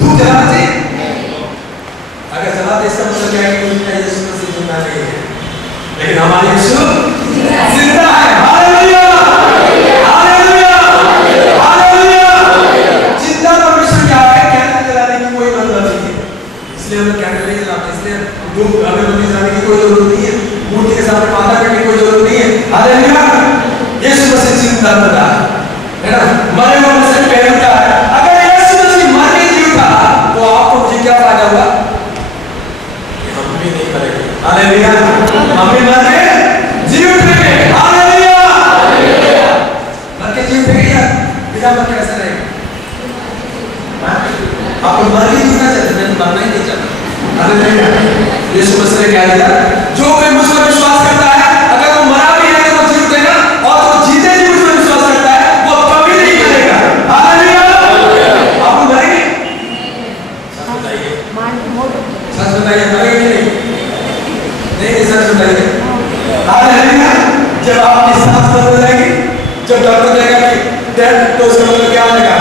धूप जलाना चाहिए। अगर जलाते इसका मतलब क्या है कि यीशु मसीह जिंदा नहीं है, लेकिन हमारे यीशु जिंदा है। Hallelujah, hallelujah, hallelujah. जिंदा परमेश्वर क्या है? कैंडल जलाने की कोई मतलब नहीं है, इसलिए हम कैंडल नहीं जलाते, इसलिए धूप अगरबत्ती जलाने की कोई जरूरत नहीं है, मूर्ति के सामने माथा करने की कोई जरूरत नहीं है। हालेलुया। यीशु मसीह जिंदा है ना, मरे हुए में से पहलता है। अगर यीशु मसीह मर के जी उठा तो आपको मुझे क्या फायदा हुआ? हम भी नहीं मरेंगे। हालेलुया। हम भी मर के जी उठेंगे। हालेलुया। मर के जी उठेंगे या बिना मर के ऐसा रहेगा? आपको मर के जीना चाहते, मैं मरना ही नहीं चाहता। हालेलुया। यीशु मसीह ने क्या दिया? जो कोई मुझ पर विश्वास करता है, अगर वो मरा भी है तो वो जी उठेगा, और जो जीते जी मुझ पर विश्वास करता है वो कभी नहीं मरेगा। हालेलुया। आप मरेंगे? सच बताइए, सच बताइए, मरेंगे नहीं? नहीं, सच बताइए। हालेलुया। जब आपकी सांस बंद हो जाएगी, जब डॉक्टर कहेगा कि डेथ, तो उसका मतलब क्या आएगा?